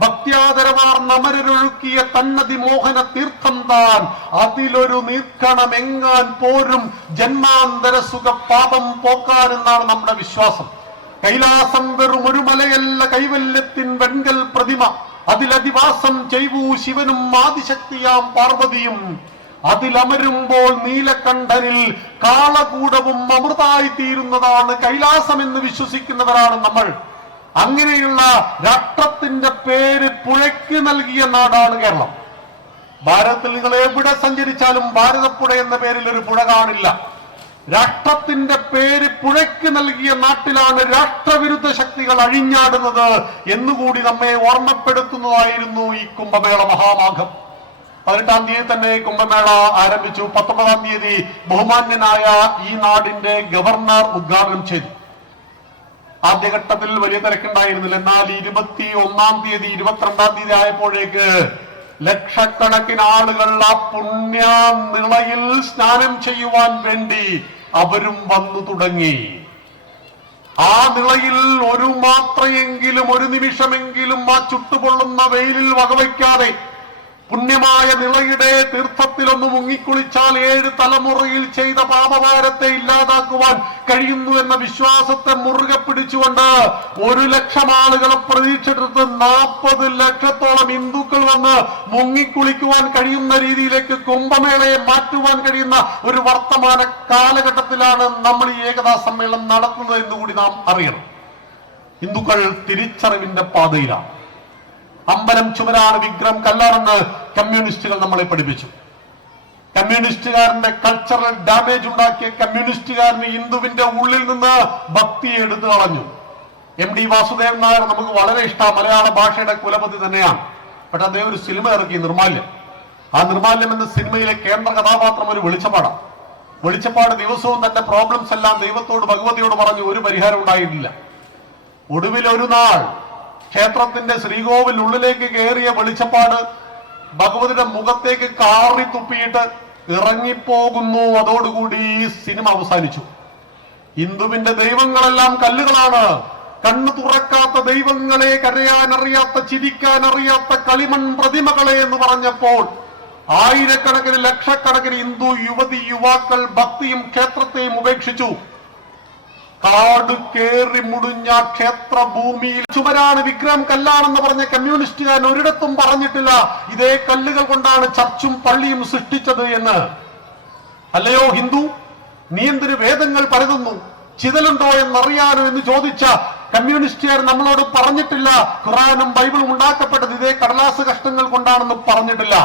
ഭക്ത്യാദരമാർ നമരൊഴുക്കിയ തന്നതി മോഹന തീർത്ഥം താൻ, അതിലൊരു നീർക്കണമെങ്ങാൻ പോരും ജന്മാന്തര സുഖ പാപം പോക്കാനെന്നാണ് നമ്മുടെ വിശ്വാസം. കൈലാസം വെറും ഒരു മലയല്ല, കൈവല്യത്തിൻ വെൺകൽ പ്രതിമ, അതിലധിവാസം ചെയ്വൂ ശിവനും ആദിശക്തിയാം പാർവതിയും, അതിലമരുമ്പോൾ നീലകണ്ഠനിൽ കാളകൂടവും അമൃതായി തീരുന്നതാണ് കൈലാസം എന്ന് വിശ്വസിക്കുന്നവരാണ് നമ്മൾ. അങ്ങനെയുള്ള രാഷ്ട്രത്തിന്റെ പേര് പുഴയ്ക്ക് നൽകിയ നാടാണ് കേരളം. ഭാരതത്തിൽ നിങ്ങൾ എവിടെ സഞ്ചരിച്ചാലും ഭാരതപ്പുഴ എന്ന പേരിൽ ഒരു പുഴ കാണില്ല. രാഷ്ട്രത്തിന്റെ പേര് പുഴയ്ക്ക് നൽകിയ നാട്ടിലാണ് രാഷ്ട്രവിരുദ്ധ ശക്തികൾ അഴിഞ്ഞാടുന്നത് എന്നുകൂടി നമ്മെ ഓർമ്മപ്പെടുത്തുന്നതായിരുന്നു ഈ കുംഭമേള മഹാമാഘം. 18-ാം തീയതി തന്നെ കുംഭമേള ആരംഭിച്ചു. 19-ാം തീയതി ബഹുമാന്യനായ ഈ നാടിന്റെ ഗവർണർ ഉദ്ഘാടനം ചെയ്തു. ആദ്യഘട്ടത്തിൽ വലിയ തിരക്കുണ്ടായിരുന്നില്ല. എന്നാൽ 21-ാം തീയതി 22-ാം തീയതി ആയപ്പോഴേക്ക് ലക്ഷക്കണക്കിന് ആളുകൾ ആ പുണ്യ നിളയിൽ സ്നാനം ചെയ്യുവാൻ വേണ്ടി അവരും വന്നു തുടങ്ങി. ആ നിളയിൽ ഒരു മാത്രയെങ്കിലും, ഒരു നിമിഷമെങ്കിലും ആ ചുട്ടുപൊള്ളുന്ന വെയിലിൽ വകവയ്ക്കാതെ പുണ്യമായ നിളയുടെ തീർത്ഥത്തിലൊന്ന് മുങ്ങിക്കുളിച്ചാൽ 7 തലമുറയിൽ ചെയ്ത പാപഭാരത്തെ ഇല്ലാതാക്കുവാൻ കഴിയുന്നു എന്ന വിശ്വാസത്തെ മുറുകെ പിടിച്ചുകൊണ്ട് 1 ലക്ഷം ആളുകളെ പ്രതീക്ഷിച്ചിട്ട് 40 ലക്ഷത്തോളം ഹിന്ദുക്കൾ വന്ന് മുങ്ങിക്കുളിക്കുവാൻ കഴിയുന്ന രീതിയിലേക്ക് കുംഭമേളയെ മാറ്റുവാൻ കഴിയുന്ന ഒരു വർത്തമാന കാലഘട്ടത്തിലാണ് നമ്മൾ ഈ ഏകതാ സമ്മേളനം നടത്തുന്നത് എന്നുകൂടി നാം അറിയണം. ഹിന്ദുക്കൾ തിരിച്ചറിവിന്റെ പാതയിലാണ്. അമ്പലം ചുമരാണ്, വിഗ്രഹം കല്ലാണെന്ന് കമ്മ്യൂണിസ്റ്റുകൾ നമ്മളെ പഠിപ്പിച്ചു. കമ്മ്യൂണിസ്റ്റുകാരന്റെ കൾച്ചറൽ ഡാമേജ് ഉണ്ടാക്കിയ കമ്മ്യൂണിസ്റ്റുകാരന് ഹിന്ദുവിന്റെ ഉള്ളിൽ നിന്ന് ഭക്തി എടുത്തു കളഞ്ഞു. MD വാസുദേവൻ നായർ നമുക്ക് വളരെ ഇഷ്ടം, മലയാള ഭാഷയുടെ കുലപതി തന്നെയാണ്. പക്ഷെ അദ്ദേഹം ഒരു സിനിമ ഇറക്കി, നിർമാല്യം. ആ നിർമാല്യം എന്ന സിനിമയിലെ കേന്ദ്ര കഥാപാത്രം ഒരു വെളിച്ചപ്പാടാണ്. വെളിച്ചപ്പാട് ദിവസവും തന്റെ പ്രോബ്ലംസ് എല്ലാം ദൈവത്തോട്, ഭഗവതിയോട് പറഞ്ഞു. ഒരു പരിഹാരം ഉണ്ടായിട്ടില്ല. ഒടുവിൽ ഒരു നാൾ ക്ഷേത്രത്തിന്റെ ശ്രീകോവിൽ ഉള്ളിലേക്ക് കയറിയ വെളിച്ചപ്പാട് ഭഗവതിയുടെ മുഖത്തേക്ക് കാറി തുപ്പിയിട്ട് ഇറങ്ങിപ്പോകുന്നു. അതോടുകൂടി ഈ സിനിമ അവസാനിച്ചു. ഹിന്ദുവിന്റെ ദൈവങ്ങളെല്ലാം കല്ലുകളാണ്. കണ്ണു തുറക്കാത്ത ദൈവങ്ങളെ, കരയാനറിയാത്ത, ചിരിക്കാനറിയാത്ത കളിമൺ പ്രതിമകളെ എന്ന് പറഞ്ഞപ്പോൾ ആയിരക്കണക്കിന്, ലക്ഷക്കണക്കിന് ഹിന്ദു യുവതി യുവാക്കൾ ഭക്തിയും ക്ഷേത്രത്തെയും ഉപേക്ഷിച്ചു. കാട് കേറി മുടിഞ്ഞ ക്ഷേത്രഭൂമിയിൽ ചുമരാണ്, വിഗ്രഹം കല്ലാണെന്ന് പറഞ്ഞ കമ്മ്യൂണിസ്റ്റുകാരൻ ഒരിടത്തും പറഞ്ഞിട്ടില്ല ഇതേ കല്ലുകൾ കൊണ്ടാണ് ചർച്ചും പള്ളിയും സൃഷ്ടിച്ചത് എന്ന്. അല്ലയോ ഹിന്ദു, നീ എന്തിന് വേദങ്ങൾ പരതുന്നു? ചിതലുണ്ടോ എന്നറിയാനോ എന്ന് ചോദിച്ച കമ്മ്യൂണിസ്റ്റുകാർ നമ്മളോട് പറഞ്ഞിട്ടില്ല ഖുറാനും ബൈബിളും ഉണ്ടാക്കപ്പെട്ടത് ഇതേ കടലാസ് കഷ്ണങ്ങൾ കൊണ്ടാണെന്ന് പറഞ്ഞിട്ടില്ല.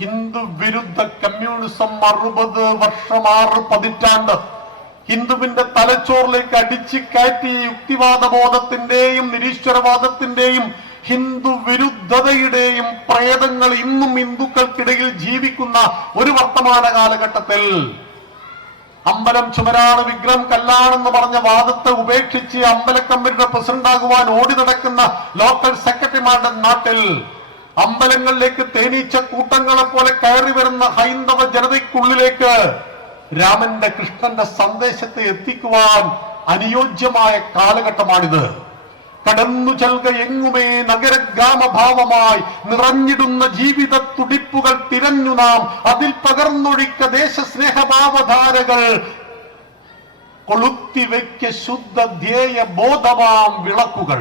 ഹിന്ദു വിരുദ്ധ കമ്മ്യൂണിസം 60 വർഷം, 6 പതിറ്റാണ്ട് ഹിന്ദുവിന്റെ തലച്ചോറിലേക്ക് അടിച്ചു കയറ്റി യുക്തിവാദ ബോധത്തിന്റെയും നിരീശ്വരവാദത്തിന്റെയും ഹിന്ദു വിരുദ്ധതയുടെയും പ്രേതങ്ങൾ ഇന്നും ഹിന്ദുക്കൾക്കിടയിൽ ജീവിക്കുന്ന ഒരു വർത്തമാന കാലഘട്ടത്തിൽ അമ്പലം ചുമരാണ്, വിഗ്രഹം കല്ലാണെന്ന് പറഞ്ഞ വാദത്തെ ഉപേക്ഷിച്ച് അമ്പലക്കമ്മിറ്റിയുടെ പ്രസിഡന്റ് ആകുവാൻ ഓടി നടക്കുന്ന ലോക്കൽ സെക്രട്ടറിമാരുടെ നാട്ടിൽ അമ്പലങ്ങളിലേക്ക് തേനീച്ച കൂട്ടങ്ങളെ പോലെ കയറി വരുന്ന ഹൈന്ദവ ജനതയ്ക്കുള്ളിലേക്ക് രാമന്റെ കൃഷ്ണന്റെ സന്ദേശത്തെ എത്തിക്കുവാൻ അനുയോജ്യമായ കാലഘട്ടമാണിത്. കടന്നു ചൽക എങ്ങുമേ നഗരഗ്രാമഭാവമായി നിറഞ്ഞിടുന്ന ജീവിത തുടിപ്പുകൾ തിരഞ്ഞു നാം അതിൽ പകർന്നൊഴിക്ക ദേശസ്നേഹഭാവധാരകൾ കൊളുത്തിവെക്ക ശുദ്ധ ധ്യേയ ബോധമാം വിളക്കുകൾ.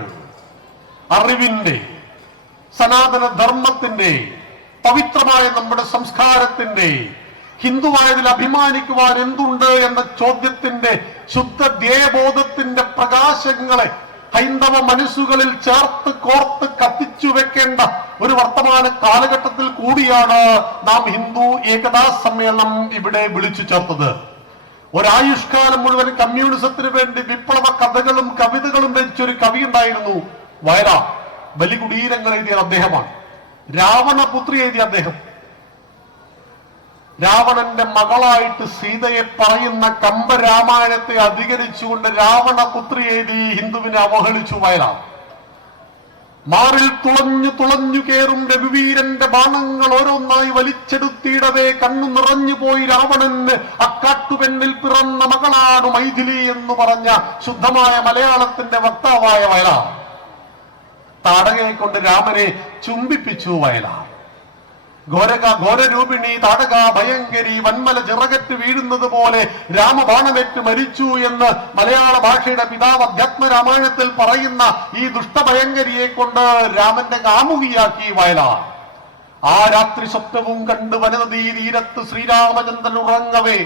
അറിവിന്റെ, സനാതന ധർമ്മത്തിന്റെ, പവിത്രമായ നമ്മുടെ സംസ്കാരത്തിന്റെ, ഹിന്ദുവായതിൽ അഭിമാനിക്കുവാൻ എന്തുണ്ട് എന്ന ചോദ്യത്തിന്റെ ശുദ്ധ ധ്യേയബോധത്തിന്റെ പ്രകാശങ്ങളെ ഹൈന്ദവ മനസ്സുകളിൽ ചേർത്ത് കോർത്ത് കത്തിച്ചു വെക്കേണ്ട ഒരു വർത്തമാന കാലഘട്ടത്തിൽ കൂടിയാണ് നാം ഹിന്ദു ഏകതാ സമ്മേളനം ഇവിടെ വിളിച്ചു ചേർത്തത്. ഒരായുഷ്കാലം മുഴുവൻ കമ്മ്യൂണിസത്തിന് വേണ്ടി വിപ്ലവ കഥകളും കവിതകളും രചിച്ചൊരു കവി ഉണ്ടായിരുന്നു, വയലാർ. ബലികുടീരങ്ങൾ എഴുതിയ അദ്ദേഹമാണ്. രാവണപുത്രി എഴുതിയ അദ്ദേഹം. രാവണന്റെ മകളായിട്ട് സീതയെ പറയുന്ന കമ്പരാമായണത്തെ അധികരിച്ചുകൊണ്ട് രാവണപുത്രി എഴുതി ഹിന്ദുവിനെ അവഹേളിച്ചു വയലാർ. മാറിൽ തുളഞ്ഞു തുളഞ്ഞു കേറും രഘുവീരന്റെ ബാണങ്ങൾ ഓരോന്നായി വലിച്ചെടുത്തിടവേ കണ്ണു നിറഞ്ഞു പോയി രാവണന് അക്കാട്ടുപെണ്ണിൽ പിറന്ന മകളാണ് മൈഥിലി എന്ന് പറഞ്ഞ ശുദ്ധമായ മലയാളത്തിന്റെ വക്താവായ വയലാർ. താടകയെ കൊണ്ട് രാമനെ ചുംബിപ്പിച്ചു വയലാർ. ഘോരരൂപിണി താടക ഭയങ്കരി വന്മല ചിറകറ്റ് വീഴുന്നത് പോലെ രാമബാണമേറ്റ് മരിച്ചു എന്ന് മലയാള ഭാഷയുടെ പിതാവ് അധ്യാത്മരാമായണത്തിൽ പറയുന്ന ഈ ദുഷ്ടഭയങ്കരിയെ കൊണ്ട് രാമന്റെ കാമുകിയാക്കി വയലാർ. ആ രാത്രി സ്വപ്നവും കണ്ട് വനനദീ തീരത്ത് ശ്രീരാമചന്ദ്രൻ ഉറങ്ങവേ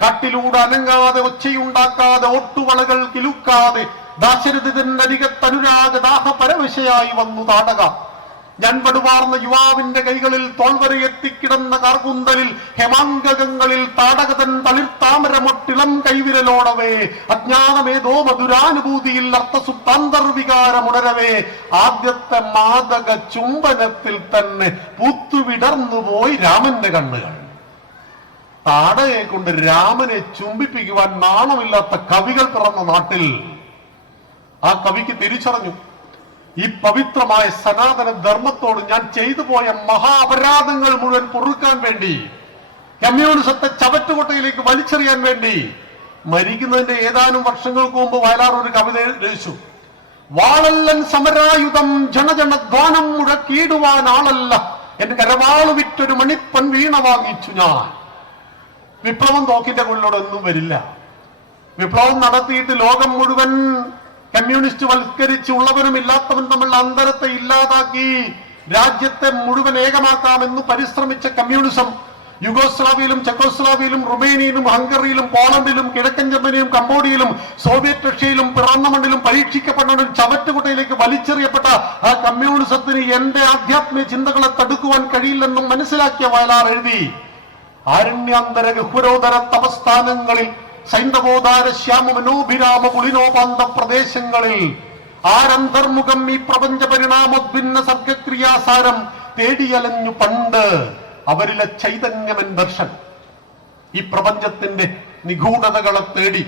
കാട്ടിലൂടെ അനങ്ങാതെ ഒച്ചയുണ്ടാക്കാതെ ഓട്ടുവളകൾ കിലുക്കാതെ ദാശരഥിതൻ അരികത്തനുരാഗ ദാഹ പരവശയായി വന്നു താടക. ഞൻപടുവാർന്ന യുവാവിന്റെ കൈകളിൽ തോൾവരയെത്തിക്കിടന്ന കാർകുന്തലിൽ ഹേമാങ്കകങ്ങളിൽ താടകതൻ തളിർത്താമരമൊട്ടിളം കൈവിരലോടവേ അജ്ഞാനമേതോ മധുരാനുഭൂതിയിൽ അർത്ഥസുപ്താന്തർവികാരമുണരവേ ആദ്യത്തെ മാദക ചുംബനത്തിൽ തന്നെ പൂത്തുവിടർന്നുപോയി രാമന്റെ കണ്ണുകൾ. താടകയെ കൊണ്ട് രാമനെ ചുംബിപ്പിക്കുവാൻ നാണമില്ലാത്ത കവികൾ പിറന്ന നാട്ടിൽ ആ കവിക്ക് തിരിച്ചറിഞ്ഞു, ഈ പവിത്രമായ സനാതന ധർമ്മത്തോട് ഞാൻ ചെയ്തു പോയ മഹാ അപരാധങ്ങൾ മുഴുവൻ പൊറുക്കാൻ വേണ്ടി, കമ്മ്യൂണിസത്തെ ചവറ്റുകൊട്ടയിലേക്ക് വലിച്ചെറിയാൻ വേണ്ടി മരിക്കുന്നതിന്റെ ഏതാനും വർഷങ്ങൾക്ക് മുമ്പ് വയലാർ ഒരു കവിത രചിച്ചു. വാളല്ലൻ സമരായുധം ജനജനധ്വാനം മുഴക്കിയിടുവാൻ ആളല്ല എന്റെ കരവാള് വിറ്റൊരു മണിപ്പൻ വീണ വാങ്ങിച്ചു ഞാൻ. വിപ്ലവം തോക്കിന്റെ മുകളിലൂടെ ഒന്നും വരില്ല. വിപ്ലവം നടത്തിയിട്ട് ലോകം മുഴുവൻ കമ്മ്യൂണിസ്റ്റ് വൽക്കരിച്ച് ഉള്ളവരും ഇല്ലാത്തവൻ തമ്മിലുള്ള അന്തരത്തെ ഇല്ലാതാക്കി രാജ്യത്തെ മുഴുവൻ ഏകമാക്കാമെന്ന് പരിശ്രമിച്ച കമ്മ്യൂണിസം യുഗോസ്ലാവിയയിലും ചെക്കോസ്ലാവിയയിലും റുമേനിയയിലും ഹംഗറിയിലും പോളണ്ടിലും കിഴക്കൻ ജർമ്മനിയിലും കംബോഡിയയിലും സോവിയറ്റ് റഷ്യയിലും പിറന്ന മണ്ണിലും പരീക്ഷിക്കപ്പെട്ടതും ചവറ്റുകുട്ടയിലേക്ക് വലിച്ചെറിയപ്പെട്ട ആ കമ്മ്യൂണിസത്തിന് എന്റെ ആധ്യാത്മിക ചിന്തകളെ തടുക്കുവാൻ കഴിയില്ലെന്നും മനസ്സിലാക്കിയ വയലാർ എഴുതി, ആരണ്യാന്തര ഗഹ്വരോദര തപസ്ഥാനങ്ങളിൽ സൈന്ധവോദാര ശ്യാമ മനോഭിരാമ പുളിനോപാന്ത പ്രദേശങ്ങളിൽ ആരന്തർമുഖം ഈ പ്രപഞ്ച പരിണാമോദ്ഭിന്ന സർഗക്രിയാസാരം തേടിയലഞ്ഞു പണ്ട് അവരിലെ ചൈതന്യമൻ ദർശൻ. ഈ പ്രപഞ്ചത്തിന്റെ നിഗൂഢതകളെ തേടി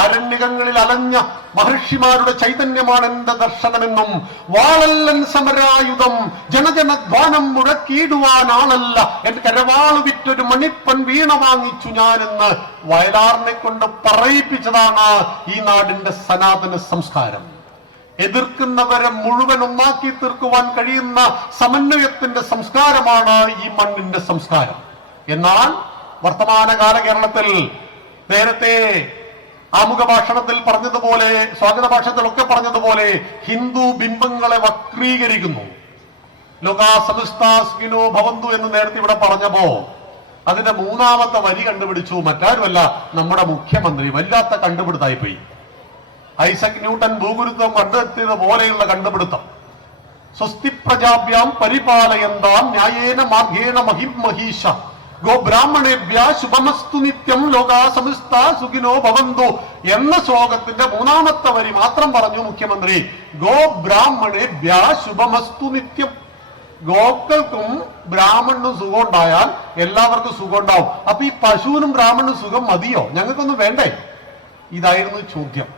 ആരണ്യകങ്ങളിൽ അലഞ്ഞ മഹർഷിമാരുടെ ചൈതന്യമാണ് എന്റെ ദർശനമെന്നും വാളല്ലൻ സമരായുധം ജനജനധ്വാനം മുഴക്കിയിടുവാൻ ആളല്ല എന്റെ കരവാള് വിറ്റൊരു മണിപ്പൻ വീണ വാങ്ങിച്ചു ഞാനെന്ന് വയലാറിനെ കൊണ്ട് പറയിപ്പിച്ചതാണ് ഈ നാടിന്റെ സനാതന സംസ്കാരം. എതിർക്കുന്നവരെ മുഴുവൻ ഒന്നാക്കി തീർക്കുവാൻ കഴിയുന്ന സമന്വയത്തിന്റെ സംസ്കാരമാണ് ഈ മണ്ണിന്റെ സംസ്കാരം. എന്നാൽ വർത്തമാനകാല കേരളത്തിൽ നേരത്തെ ആമുഖ ഭാഷണത്തിൽ പറഞ്ഞതുപോലെ, സ്വാഗത ഭാഷണത്തിലൊക്കെ പറഞ്ഞതുപോലെ ഹിന്ദു ബിംബങ്ങളെ വക്രീകരിക്കുന്നു. ലോകാ സമസ്താ സുഖിനോ ഭവന്തു എന്ന് നേരത്തെ ഇവിടെ പറഞ്ഞപ്പോ അതിന്റെ മൂന്നാമത്തെ വരി കണ്ടുപിടിച്ചു മറ്റാരുമല്ല, നമ്മുടെ മുഖ്യമന്ത്രി. വല്ലാത്ത കണ്ടുപിടുത്തായി പോയി. ഐസക് ന്യൂട്ടൻ ഭൂഗുരുത്വം കണ്ടെത്തിയത് പോലെയുള്ള കണ്ടുപിടുത്തം. സ്വസ്തി പ്രജാഭ്യാം പരിപാലയന്താം ന്യായേന മാർഗേണ മഹിമഹീഷ ഗോ ബ്രാഹ്മണേഭ്യ ശുഭമസ്തു നിത്യം ലോകാ സമസ്ത സുഖിനോ ഭവന്തു എന്ന ശ്ലോകത്തിന്റെ മൂന്നാമത്തെ വരി മാത്രം പറഞ്ഞു മുഖ്യമന്ത്രി. ഗോ ബ്രാഹ്മണേഭ്യ ശുഭമസ്തു നിത്യം. ഗോക്കൾക്കും ബ്രാഹ്മണനും സുഖം ഉണ്ടായാൽ എല്ലാവർക്കും സുഖം ഉണ്ടാവും. അപ്പൊ ഈ പശുവിനും ബ്രാഹ്മണനും സുഖം മതിയോ? ഞങ്ങൾക്കൊന്നും വേണ്ടേ? ഇതായിരുന്നു ചോദ്യം.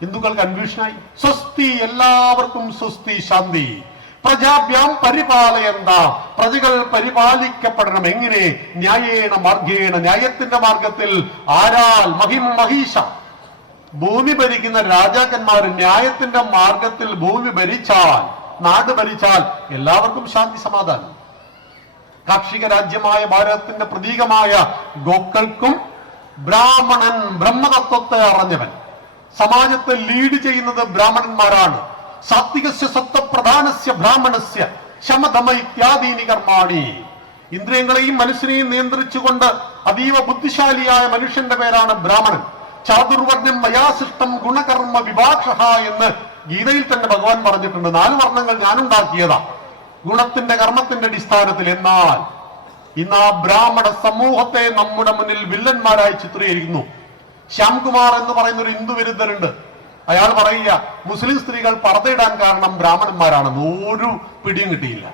ഹിന്ദുക്കൾ കൺഫ്യൂഷനായി. സ്വസ്തി, എല്ലാവർക്കും സ്വസ്തി, ശാന്തി. പ്രജാഭ്യാം പരിപാലയന്ത, പ്രജകൾ പരിപാലിക്കപ്പെടണം. എങ്ങനെ? ന്യായേണ മാർഗേണ, ന്യായത്തിന്റെ മാർഗത്തിൽ. ആരാൽ? മഹിം മഹീഷ, ഭൂമി ഭരിക്കുന്ന രാജാക്കന്മാർ ന്യായത്തിന്റെ മാർഗത്തിൽ ഭൂമി ഭരിച്ചാൽ, നാട് ഭരിച്ചാൽ എല്ലാവർക്കും ശാന്തി സമാധാനം. കാർഷിക രാജ്യമായ ഭാരതത്തിന്റെ പ്രതീകമായ ഗോക്കൾക്കും ബ്രാഹ്മണൻ, ബ്രഹ്മതത്വത്തെ അറിഞ്ഞവൻ, സമാജത്തെ ലീഡ് ചെയ്യുന്നത് ബ്രാഹ്മണന്മാരാണ്. സാത്വികസ്യ സത്വപ്രധാനസ്യ ബ്രാഹ്മണസ്യ ശമധമ ഇത്യാദീനി കർമാണി. ഇന്ദ്രിയങ്ങളെയും മനസ്സിനെയും നിയന്ത്രിച്ചുകൊണ്ട് അതീവ ബുദ്ധിശാലിയായ മനുഷ്യന്റെ പേരാണ് ബ്രാഹ്മണൻ. ചാതുർവർണ്ണം മയാസിഷ്ടം ഗുണകർമ്മ വിഭാഷ എന്ന് ഗീതയിൽ തന്നെ ഭഗവാൻ പറഞ്ഞിട്ടുണ്ട്. 4 വർണ്ണങ്ങൾ ഞാനുണ്ടാക്കിയതാ ഗുണത്തിന്റെ കർമ്മത്തിന്റെ അടിസ്ഥാനത്തിൽ. എന്നാൽ ഇന്ന് ആ ബ്രാഹ്മണ സമൂഹത്തെ നമ്മുടെ മുന്നിൽ വില്ലന്മാരായി ചിത്രീകരിക്കുന്നു. ശ്യാംകുമാർ എന്ന് പറയുന്ന ഒരു ഹിന്ദു വിരുദ്ധരുണ്ട്. അയാൾ പറയുക മുസ്ലിം സ്ത്രീകൾ പർദ്ദയിടാൻ കാരണം ബ്രാഹ്മണന്മാരാണെന്ന്. ഒരു പിടിയും കിട്ടിയില്ല.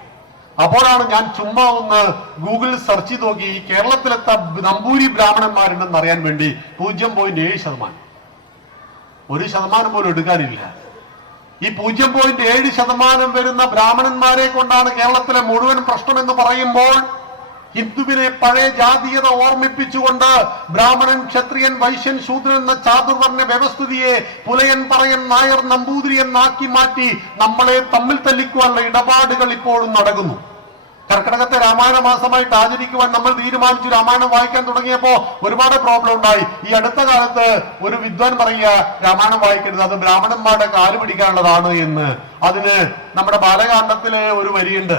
അപ്പോഴാണ് ഞാൻ ചുമ്മാ ഒന്ന് ഗൂഗിളിൽ സെർച്ച് ചെയ്ത് നോക്കി കേരളത്തിലെത്ത നമ്പൂരി ബ്രാഹ്മണന്മാരുണ്ടെന്ന് അറിയാൻ വേണ്ടി. 0.7%. 1% പോലും എടുക്കാനില്ല. ഈ 0.7% വരുന്ന ബ്രാഹ്മണന്മാരെ കൊണ്ടാണ് കേരളത്തിലെ മുഴുവൻ പ്രശ്നം എന്ന് പറയുമ്പോൾ ഹിന്ദുവിനെ പഴയ ജാതീയത ഓർമ്മിപ്പിച്ചുകൊണ്ട് ബ്രാഹ്മണൻ, ക്ഷത്രിയൻ, വൈശ്യൻ, ശൂദ്രൻ എന്ന ചാതുർവർണ്ണ വ്യവസ്ഥിതിയെ പുലയൻ, പറയൻ, നായർ, നമ്പൂതിരി എന്നാക്കി മാറ്റി നമ്മളെ തമ്മിൽ തല്ലിക്കുവാനുള്ള ഇടപാടുകൾ ഇപ്പോഴും നടക്കുന്നു. കർക്കിടകത്തെ രാമായണ മാസമായിട്ട് ആചരിക്കുവാൻ നമ്മൾ തീരുമാനിച്ചു. രാമായണം വായിക്കാൻ തുടങ്ങിയപ്പോ ഒരുപാട് പ്രോബ്ലം ഉണ്ടായി. ഈ അടുത്ത കാലത്ത് ഒരു വിദ്വാൻ പറയുക രാമായണം വായിക്കരുത്, അത് ബ്രാഹ്മണന്മാരുടെ കാല് പിടിക്കാനുള്ളതാണ് എന്ന്. അതിന് നമ്മുടെ ബാലകാണ്ഡത്തിലെ ഒരു വരിയുണ്ട്.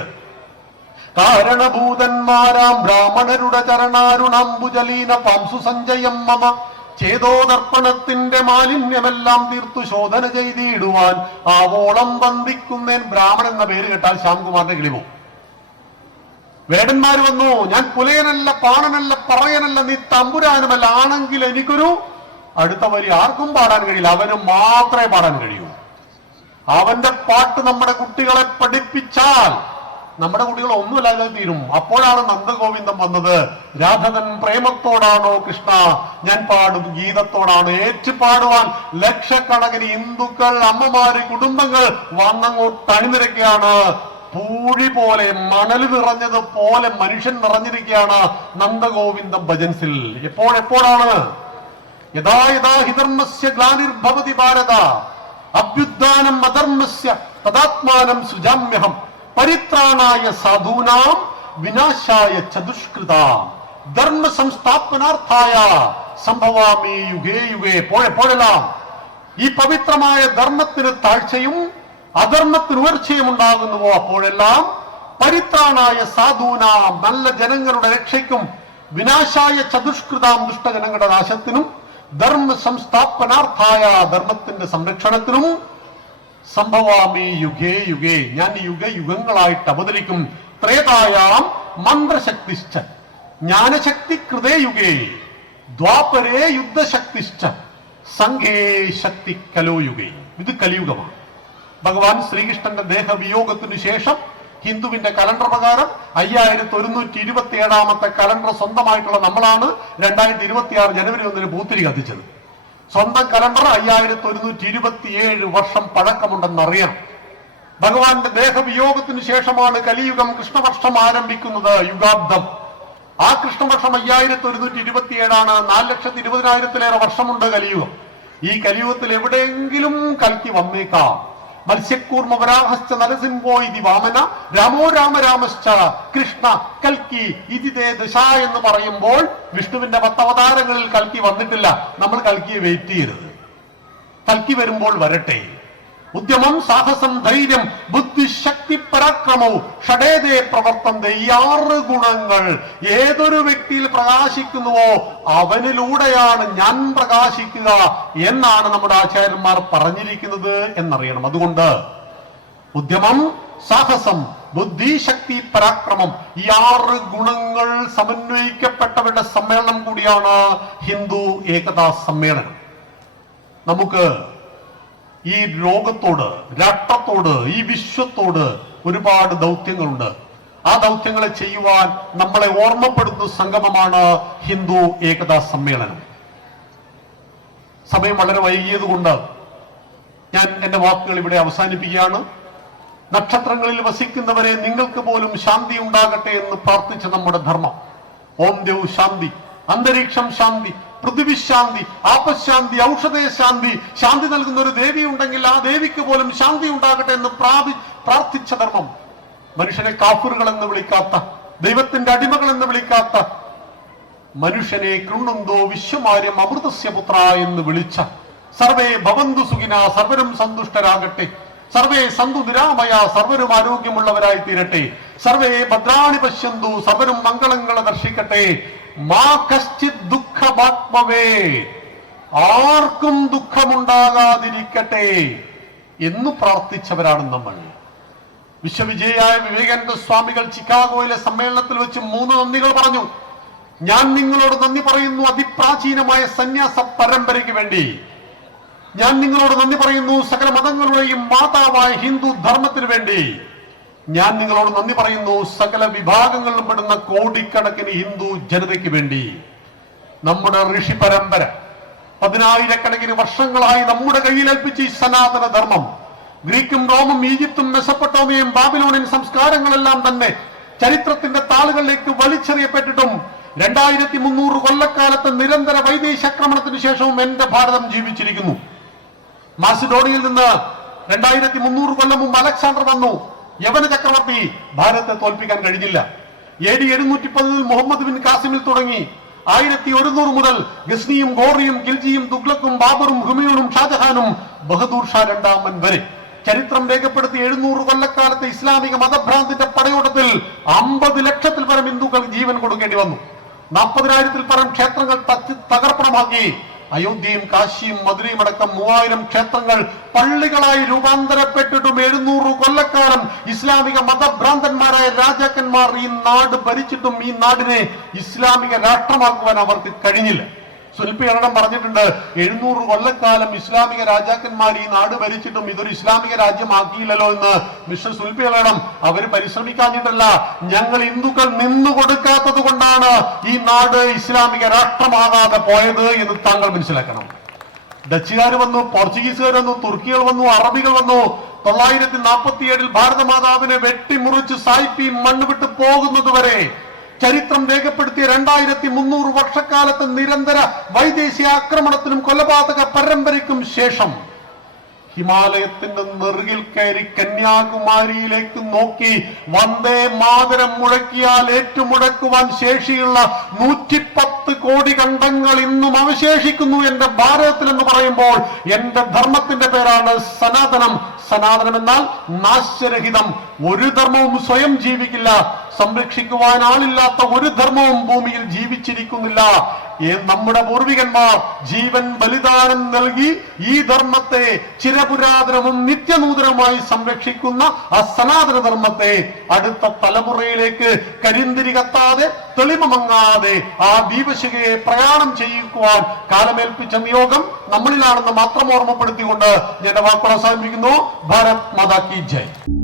കാരണഭൂതന്മാരാം ബ്രാഹ്മണരുടെ ചരണാരുണാംബുജലീന പാംസു സഞ്ജയം മമ ചേതോദർപ്പണത്തിന്റെ മാലിന്യമെല്ലാം തീർത്തു ശോധന ചെയ്തിടുവാൻ ആവോളം വന്ദിക്കുന്നേൻ. ബ്രാഹ്മണൻ എന്ന പേര് കേട്ടാൽ ശ്യാംകുമാറിന്റെ കിളിമോ. വേടന്മാർ വന്നു, ഞാൻ പുലയനല്ല, പാണനല്ല, പറയനല്ല, നീ തമ്പുരാനുമല്ല, ആണെങ്കിൽ എനിക്കൊരു അടുത്ത വരി ആർക്കും പാടാൻ കഴിയില്ല, അവന് മാത്രമേ പാടാൻ കഴിയൂ. അവന്റെ പാട്ട് നമ്മുടെ കുട്ടികളെ പഠിപ്പിച്ചാൽ നമ്മുടെ കുട്ടികൾ ഒന്നുമില്ലാതെ തീരും. അപ്പോഴാണ് നന്ദഗോവിന്ദം വന്നത്. രാധകൻ പ്രേമത്തോടാണോ കൃഷ്ണ, ഞാൻ പാടും ഗീതത്തോടാണ്. ഏറ്റുപാടുവാൻ ലക്ഷക്കണക്കിന് ഹിന്ദുക്കൾ, അമ്മമാര്, കുടുംബങ്ങൾ വന്നങ്ങോട്ട് അണിനിരക്കുകയാണ്. പൂഴി പോലെ, മണൽ നിറഞ്ഞത് പോലെ മനുഷ്യൻ നിറഞ്ഞിരിക്കുകയാണ് നന്ദഗോവിന്ദം ഭജൻസിൽ. എപ്പോഴാണ്? യഥാ യഥാ ഹിധർമ്മസ്യ ഗ്ലാനിർഭവതി ഭാരത അഭ്യുത്ഥാനം അധർമ്മസ്യ തദാത്മാനം സൃജാമ്യഹം പരിത്രാണായ സാധൂനാം വിനാശായ ചതുഷ്കൃതാം ധർമ്മ സംസ്ഥാപനാർത്ഥായ സംഭവാമി യുഗേ യുഗേ. എപ്പോഴെല്ലാം ഈ പവിത്രമായ ധർമ്മത്തിന് താഴ്ചയും അധർമ്മത്തിന് ഉയർച്ചയും ഉണ്ടാകുന്നുവോ അപ്പോഴെല്ലാം പരിത്രാണായ സാധൂനാം, നല്ല ജനങ്ങളുടെ രക്ഷയ്ക്കും, വിനാശായ ചതുഷ്കൃതാം, ദുഷ്ടജനങ്ങളുടെ നാശത്തിനും, ധർമ്മ സംസ്ഥാപനാർത്ഥായ, ധർമ്മത്തിന്റെ സംരക്ഷണത്തിനും, സംഭവാമി യുഗേ യുഗേ, ഞാൻ യുഗങ്ങളായിട്ട് അവതരിക്കും. ത്രേതായാം മന്ത്രശക്തിശ്ച ജ്ഞാനശക്തി കൃതേ യുഗേ ദ്വാപരേ യുദ്ധശക്തിശ്ച സംഘേ ശക്തി കലോ യുഗേ. ഇത് കലിയുഗമാണ്. ഭഗവാൻ ശ്രീകൃഷ്ണന്റെ ദേഹവിയോഗത്തിനു ശേഷം ഹിന്ദുവിന്റെ കലണ്ടർ പ്രകാരം 5127 കലണ്ടർ സ്വന്തമായിട്ടുള്ള നമ്മളാണ് 2026 ജനുവരി 1 പൂത്തിരി കത്തിച്ചത്. സ്വന്തം കലണ്ടർ 5127 വർഷം പഴക്കമുണ്ടെന്നറിയാം. ഭഗവാന്റെ ദേഹവിയോഗത്തിന് ശേഷമാണ് കലിയുഗം, കൃഷ്ണവർഷം ആരംഭിക്കുന്നത്, യുഗാബ്ദം. ആ കൃഷ്ണവർഷം 5127 4,20,000 വർഷമുണ്ട് കലിയുഗം. ഈ കലിയുഗത്തിൽ എവിടെയെങ്കിലും കൽക്കി വന്നേക്കാം. മത്സ്യക്കൂർമ്മ വരാഹശ്ച നരസിംഹോ ഇതി വാമന രാമോ രാമ രാമശ്ച കൃഷ്ണ കൽക്കി ഇതി തേ ദശ എന്ന് പറയുമ്പോൾ വിഷ്ണുവിന്റെ 10 അവതാരങ്ങളിൽ കൽക്കി വന്നിട്ടില്ല. നമ്മൾ കൽക്കിയെ വെയിറ്റ് ചെയ്യരുത്. കൽക്കി വരുമ്പോൾ വരട്ടെ. ഉദ്യമം, സാഹസം, ധൈര്യം, ബുദ്ധി, ശക്തി, പരാക്രമവും ഷഡേതേ പ്രവർത്തന്തെ. ഈ 6 ഗുണങ്ങൾ ഏതൊരു വ്യക്തിയിൽ പ്രകാശിക്കുന്നുവോ അവനിലൂടെയാണ് ഞാൻ പ്രകാശിക്കുക എന്നാണ് നമ്മുടെ ആചാര്യന്മാർ പറഞ്ഞിരിക്കുന്നത് എന്നറിയണം. അതുകൊണ്ട് ഉദ്യമം, സാഹസം, ബുദ്ധി, ശക്തി, പരാക്രമം, ഈ 6 ഗുണങ്ങൾ സമന്വയിക്കപ്പെട്ടവരുടെ സമ്മേളനം കൂടിയാണ് ഹിന്ദു ഏകതാ സമ്മേളനം. നമുക്ക് ഈ ലോകത്തോട്, രാഷ്ട്രത്തോട്, ഈ വിശ്വത്തോട് ഒരുപാട് ദൗത്യങ്ങളുണ്ട്. ആ ദൗത്യങ്ങളെ ചെയ്യുവാൻ നമ്മളെ ഓർമ്മപ്പെടുത്തുന്ന സംഗമമാണ് ഹിന്ദു ഏകതാ സമ്മേളനം. സമയം വളരെ വൈകിയത് കൊണ്ട് ഞാൻ എന്റെ വാക്കുകൾ ഇവിടെ അവസാനിപ്പിക്കുകയാണ്. നക്ഷത്രങ്ങളിൽ വസിക്കുന്നവരെ നിങ്ങൾക്ക് പോലും ശാന്തി ഉണ്ടാകട്ടെ എന്ന് പ്രാർത്ഥിച്ച നമ്മുടെ ധർമ്മം. ഓം ദേവ് ശാന്തി, അന്തരീക്ഷം ശാന്തി, പൃഥ്വി ശാന്തി, ആപശാന്തി, ഔഷധേ ശാന്തി. ശാന്തി നൽകുന്ന ഒരു ദേവി ഉണ്ടെങ്കിൽ ആ ദേവിക്ക് പോലും ശാന്തി ഉണ്ടാകട്ടെ എന്ന് പ്രാർത്ഥിച്ച ധർമ്മം. മനുഷ്യനെ കാഫിറുകൾ എന്ന് വിളിക്കാത്ത, ദൈവത്തിന്റെ അടിമകൾ എന്ന് വിളിക്കാത്ത, മനുഷ്യനെ കൃണ്ണുന്തോ വിശ്വമാര്യം അമൃതസ്യ പുത്ര എന്ന് വിളിച്ച, സർവേ ഭവന്തു സുഖിന, സർവരും സന്തുഷ്ടരാകട്ടെ, സർവേ സന്തു നിരാമയ, സർവരും ആരോഗ്യമുള്ളവരായി തീരട്ടെ, സർവേ ഭദ്രാണി പശ്യന്തു, സർവരും മംഗളങ്ങളെ ദർശിക്കട്ടെ, മാ കശ്ചിത് ദുഃഖമാത്മവേ, ആർക്കും ദുഃഖമുണ്ടാകാതിരിക്കട്ടെ എന്ന് പ്രാർത്ഥിച്ചവരാണ് നമ്മൾ. വിശ്വവിജയായ വിവേകാനന്ദ സ്വാമികൾ ചിക്കാഗോയിലെ സമ്മേളനത്തിൽ വെച്ച് 3 നന്ദികൾ പറഞ്ഞു. ഞാൻ നിങ്ങളോട് നന്ദി പറയുന്നു അതിപ്രാചീനമായ സന്യാസ പരമ്പരയ്ക്ക് വേണ്ടി. ഞാൻ നിങ്ങളോട് നന്ദി പറയുന്നു സകല മതങ്ങളുടെയും മാതാവായ ഹിന്ദു ധർമ്മത്തിന് വേണ്ടി. ഞാൻ നിങ്ങളോട് നന്ദി പറയുന്നു സകല വിഭാഗങ്ങളിലും പെടുന്ന കോടിക്കണക്കിന് ഹിന്ദു ജനതയ്ക്ക് വേണ്ടി. നമ്മുടെ ഋഷി പരമ്പര 10,000 വർഷങ്ങളായി നമ്മുടെ കയ്യിലേൽപ്പിച്ച ഈ സനാതന ധർമ്മം, ഗ്രീക്കും റോമും ഈജിപ്തും മെസപ്പൊട്ടോമിയയും ബാബിലോണിയൻ സംസ്കാരങ്ങളെല്ലാം തന്നെ ചരിത്രത്തിന്റെ താളുകളിലേക്ക് വലിച്ചെറിയപ്പെട്ടിട്ടും 2300 കൊല്ലക്കാലത്തെ നിരന്തര വൈദേശാക്രമണത്തിന് ശേഷവും എന്റെ ഭാരതം ജീവിച്ചിരിക്കുന്നു. മാസിഡോണിയയിൽ നിന്ന് 2300 കൊല്ലം മുമ്പ് അലക്സാണ്ടർ വന്നു. യവന ചക്രവർത്തി ഭാരതത്തെ തോൽപ്പിക്കാൻ കഴിഞ്ഞില്ല. AD 710 മുഹമ്മദ് ബിൻ കാസിമിൽ തുടങ്ങി 1100 മുതൽ ഗസ്നിയും ഗോറിയും ഖിൽജിയും തുഗ്ലക്കും ബാബറും ഹുമയൂണും ഷാജഹാനും ബഹദൂർ ഷാ രണ്ടാമൻ വരെ ചരിത്രം രേഖപ്പെടുത്തി 700 കൊല്ലക്കാലത്തെ ഇസ്ലാമിക മതഭ്രാന്തിന്റെ പടയോട്ടത്തിൽ 50 ലക്ഷത്തിൽ പരം ഹിന്ദുക്കൾ ജീവൻ കൊടുക്കേണ്ടി വന്നു. 40,000-ൽ പരം ക്ഷേത്രങ്ങൾ തകർപ്പണമാക്കി. അയോധ്യയും കാശിയും മധുരയും അടക്കം 3000 ക്ഷേത്രങ്ങൾ പള്ളികളായി രൂപാന്തരപ്പെട്ടിട്ടും 700 കൊല്ലക്കാലം ഇസ്ലാമിക മതഭ്രാന്തന്മാരായ രാജാക്കന്മാർ ഈ നാട് ഭരിച്ചിട്ടും ഈ നാടിനെ ഇസ്ലാമിക രാഷ്ട്രമാക്കുവാൻ അവർക്ക് കഴിഞ്ഞില്ല. സുൽഫികളടം പറഞ്ഞിട്ടുണ്ട്, 700 കൊല്ലക്കാലം ഇസ്ലാമിക രാജാക്കന്മാർ ഈ നാട് ഭരിച്ചിട്ടും ഇതൊരു ഇസ്ലാമിക രാജ്യമാക്കിയില്ലല്ലോ എന്ന്. മിസ്റ്റർ സുൽഫികളടം, അവര് പരിശ്രമിക്കാഞ്ഞിട്ടല്ല, ഞങ്ങൾ ഹിന്ദുക്കൾ നിന്നു കൊടുക്കാത്തത് കൊണ്ടാണ് ഈ നാട് ഇസ്ലാമിക രാഷ്ട്രമാകാതെ പോയത് എന്ന് താങ്കൾ മനസ്സിലാക്കണം. ഡച്ചുകാർ വന്നു, പോർച്ചുഗീസുകാർ വന്നു, തുർക്കികൾ വന്നു, അറബികൾ വന്നു. 947-ൽ ഭാരതമാതാവിനെ വെട്ടിമുറിച്ച് സായിപ്പി മണ്ണ് വിട്ട് പോകുന്നത് വരെ ചരിത്രം രേഖപ്പെടുത്തിയ 2300 വർഷക്കാലത്തെ നിരന്തര വൈദേശിക ആക്രമണത്തിനും കൊലപാതക പരമ്പരയ്ക്കും ശേഷം ഹിമാലയത്തിന്റെ നെറുകിൽ കയറി കന്യാകുമാരിയിലേക്ക് നോക്കി വന്ദേ മാതരം മുഴക്കിയാൽ ഏറ്റുമുഴക്കുവാൻ ശേഷിയുള്ള 110 കോടി കണ്ടങ്ങൾ ഇന്നും അവശേഷിക്കുന്നു എന്റെ ഭാരതത്തിൽ എന്ന് പറയുമ്പോൾ എന്റെ ധർമ്മത്തിന്റെ പേരാണ് സനാതനം. സനാതനം എന്നാൽ നാശരഹിതം. ഒരു ധർമ്മവും സ്വയം ജീവിക്കില്ല. സംരക്ഷിക്കുവാൻ ആളില്ലാത്ത ഒരു ധർമ്മവും ഭൂമിയിൽ ജീവിച്ചിരിക്കുന്നില്ല. നമ്മുടെ പൂർവികന്മാർ ജീവൻ ബലിദാനം നൽകി ഈ ധർമ്മത്തെ ചിരപുരാതനവും നിത്യനൂതനവുമായി സംരക്ഷിക്കുന്ന ആ സനാതന ധർമ്മത്തെ അടുത്ത തലമുറയിലേക്ക് കരിന്തിരി കത്താതെ തെളിമങ്ങാതെ ആ ദീപശിഖയെ പ്രയാണം ചെയ്യിക്കുവാൻ കാലമേൽപ്പിച്ച നിയോഗം നമ്മളിലാണെന്ന് മാത്രം ഓർമ്മപ്പെടുത്തിക്കൊണ്ട് ഞാൻ വാക്കുകൾ അവസാനിപ്പിക്കുന്നു. ഭാരത് മാതാ കി ജയ്.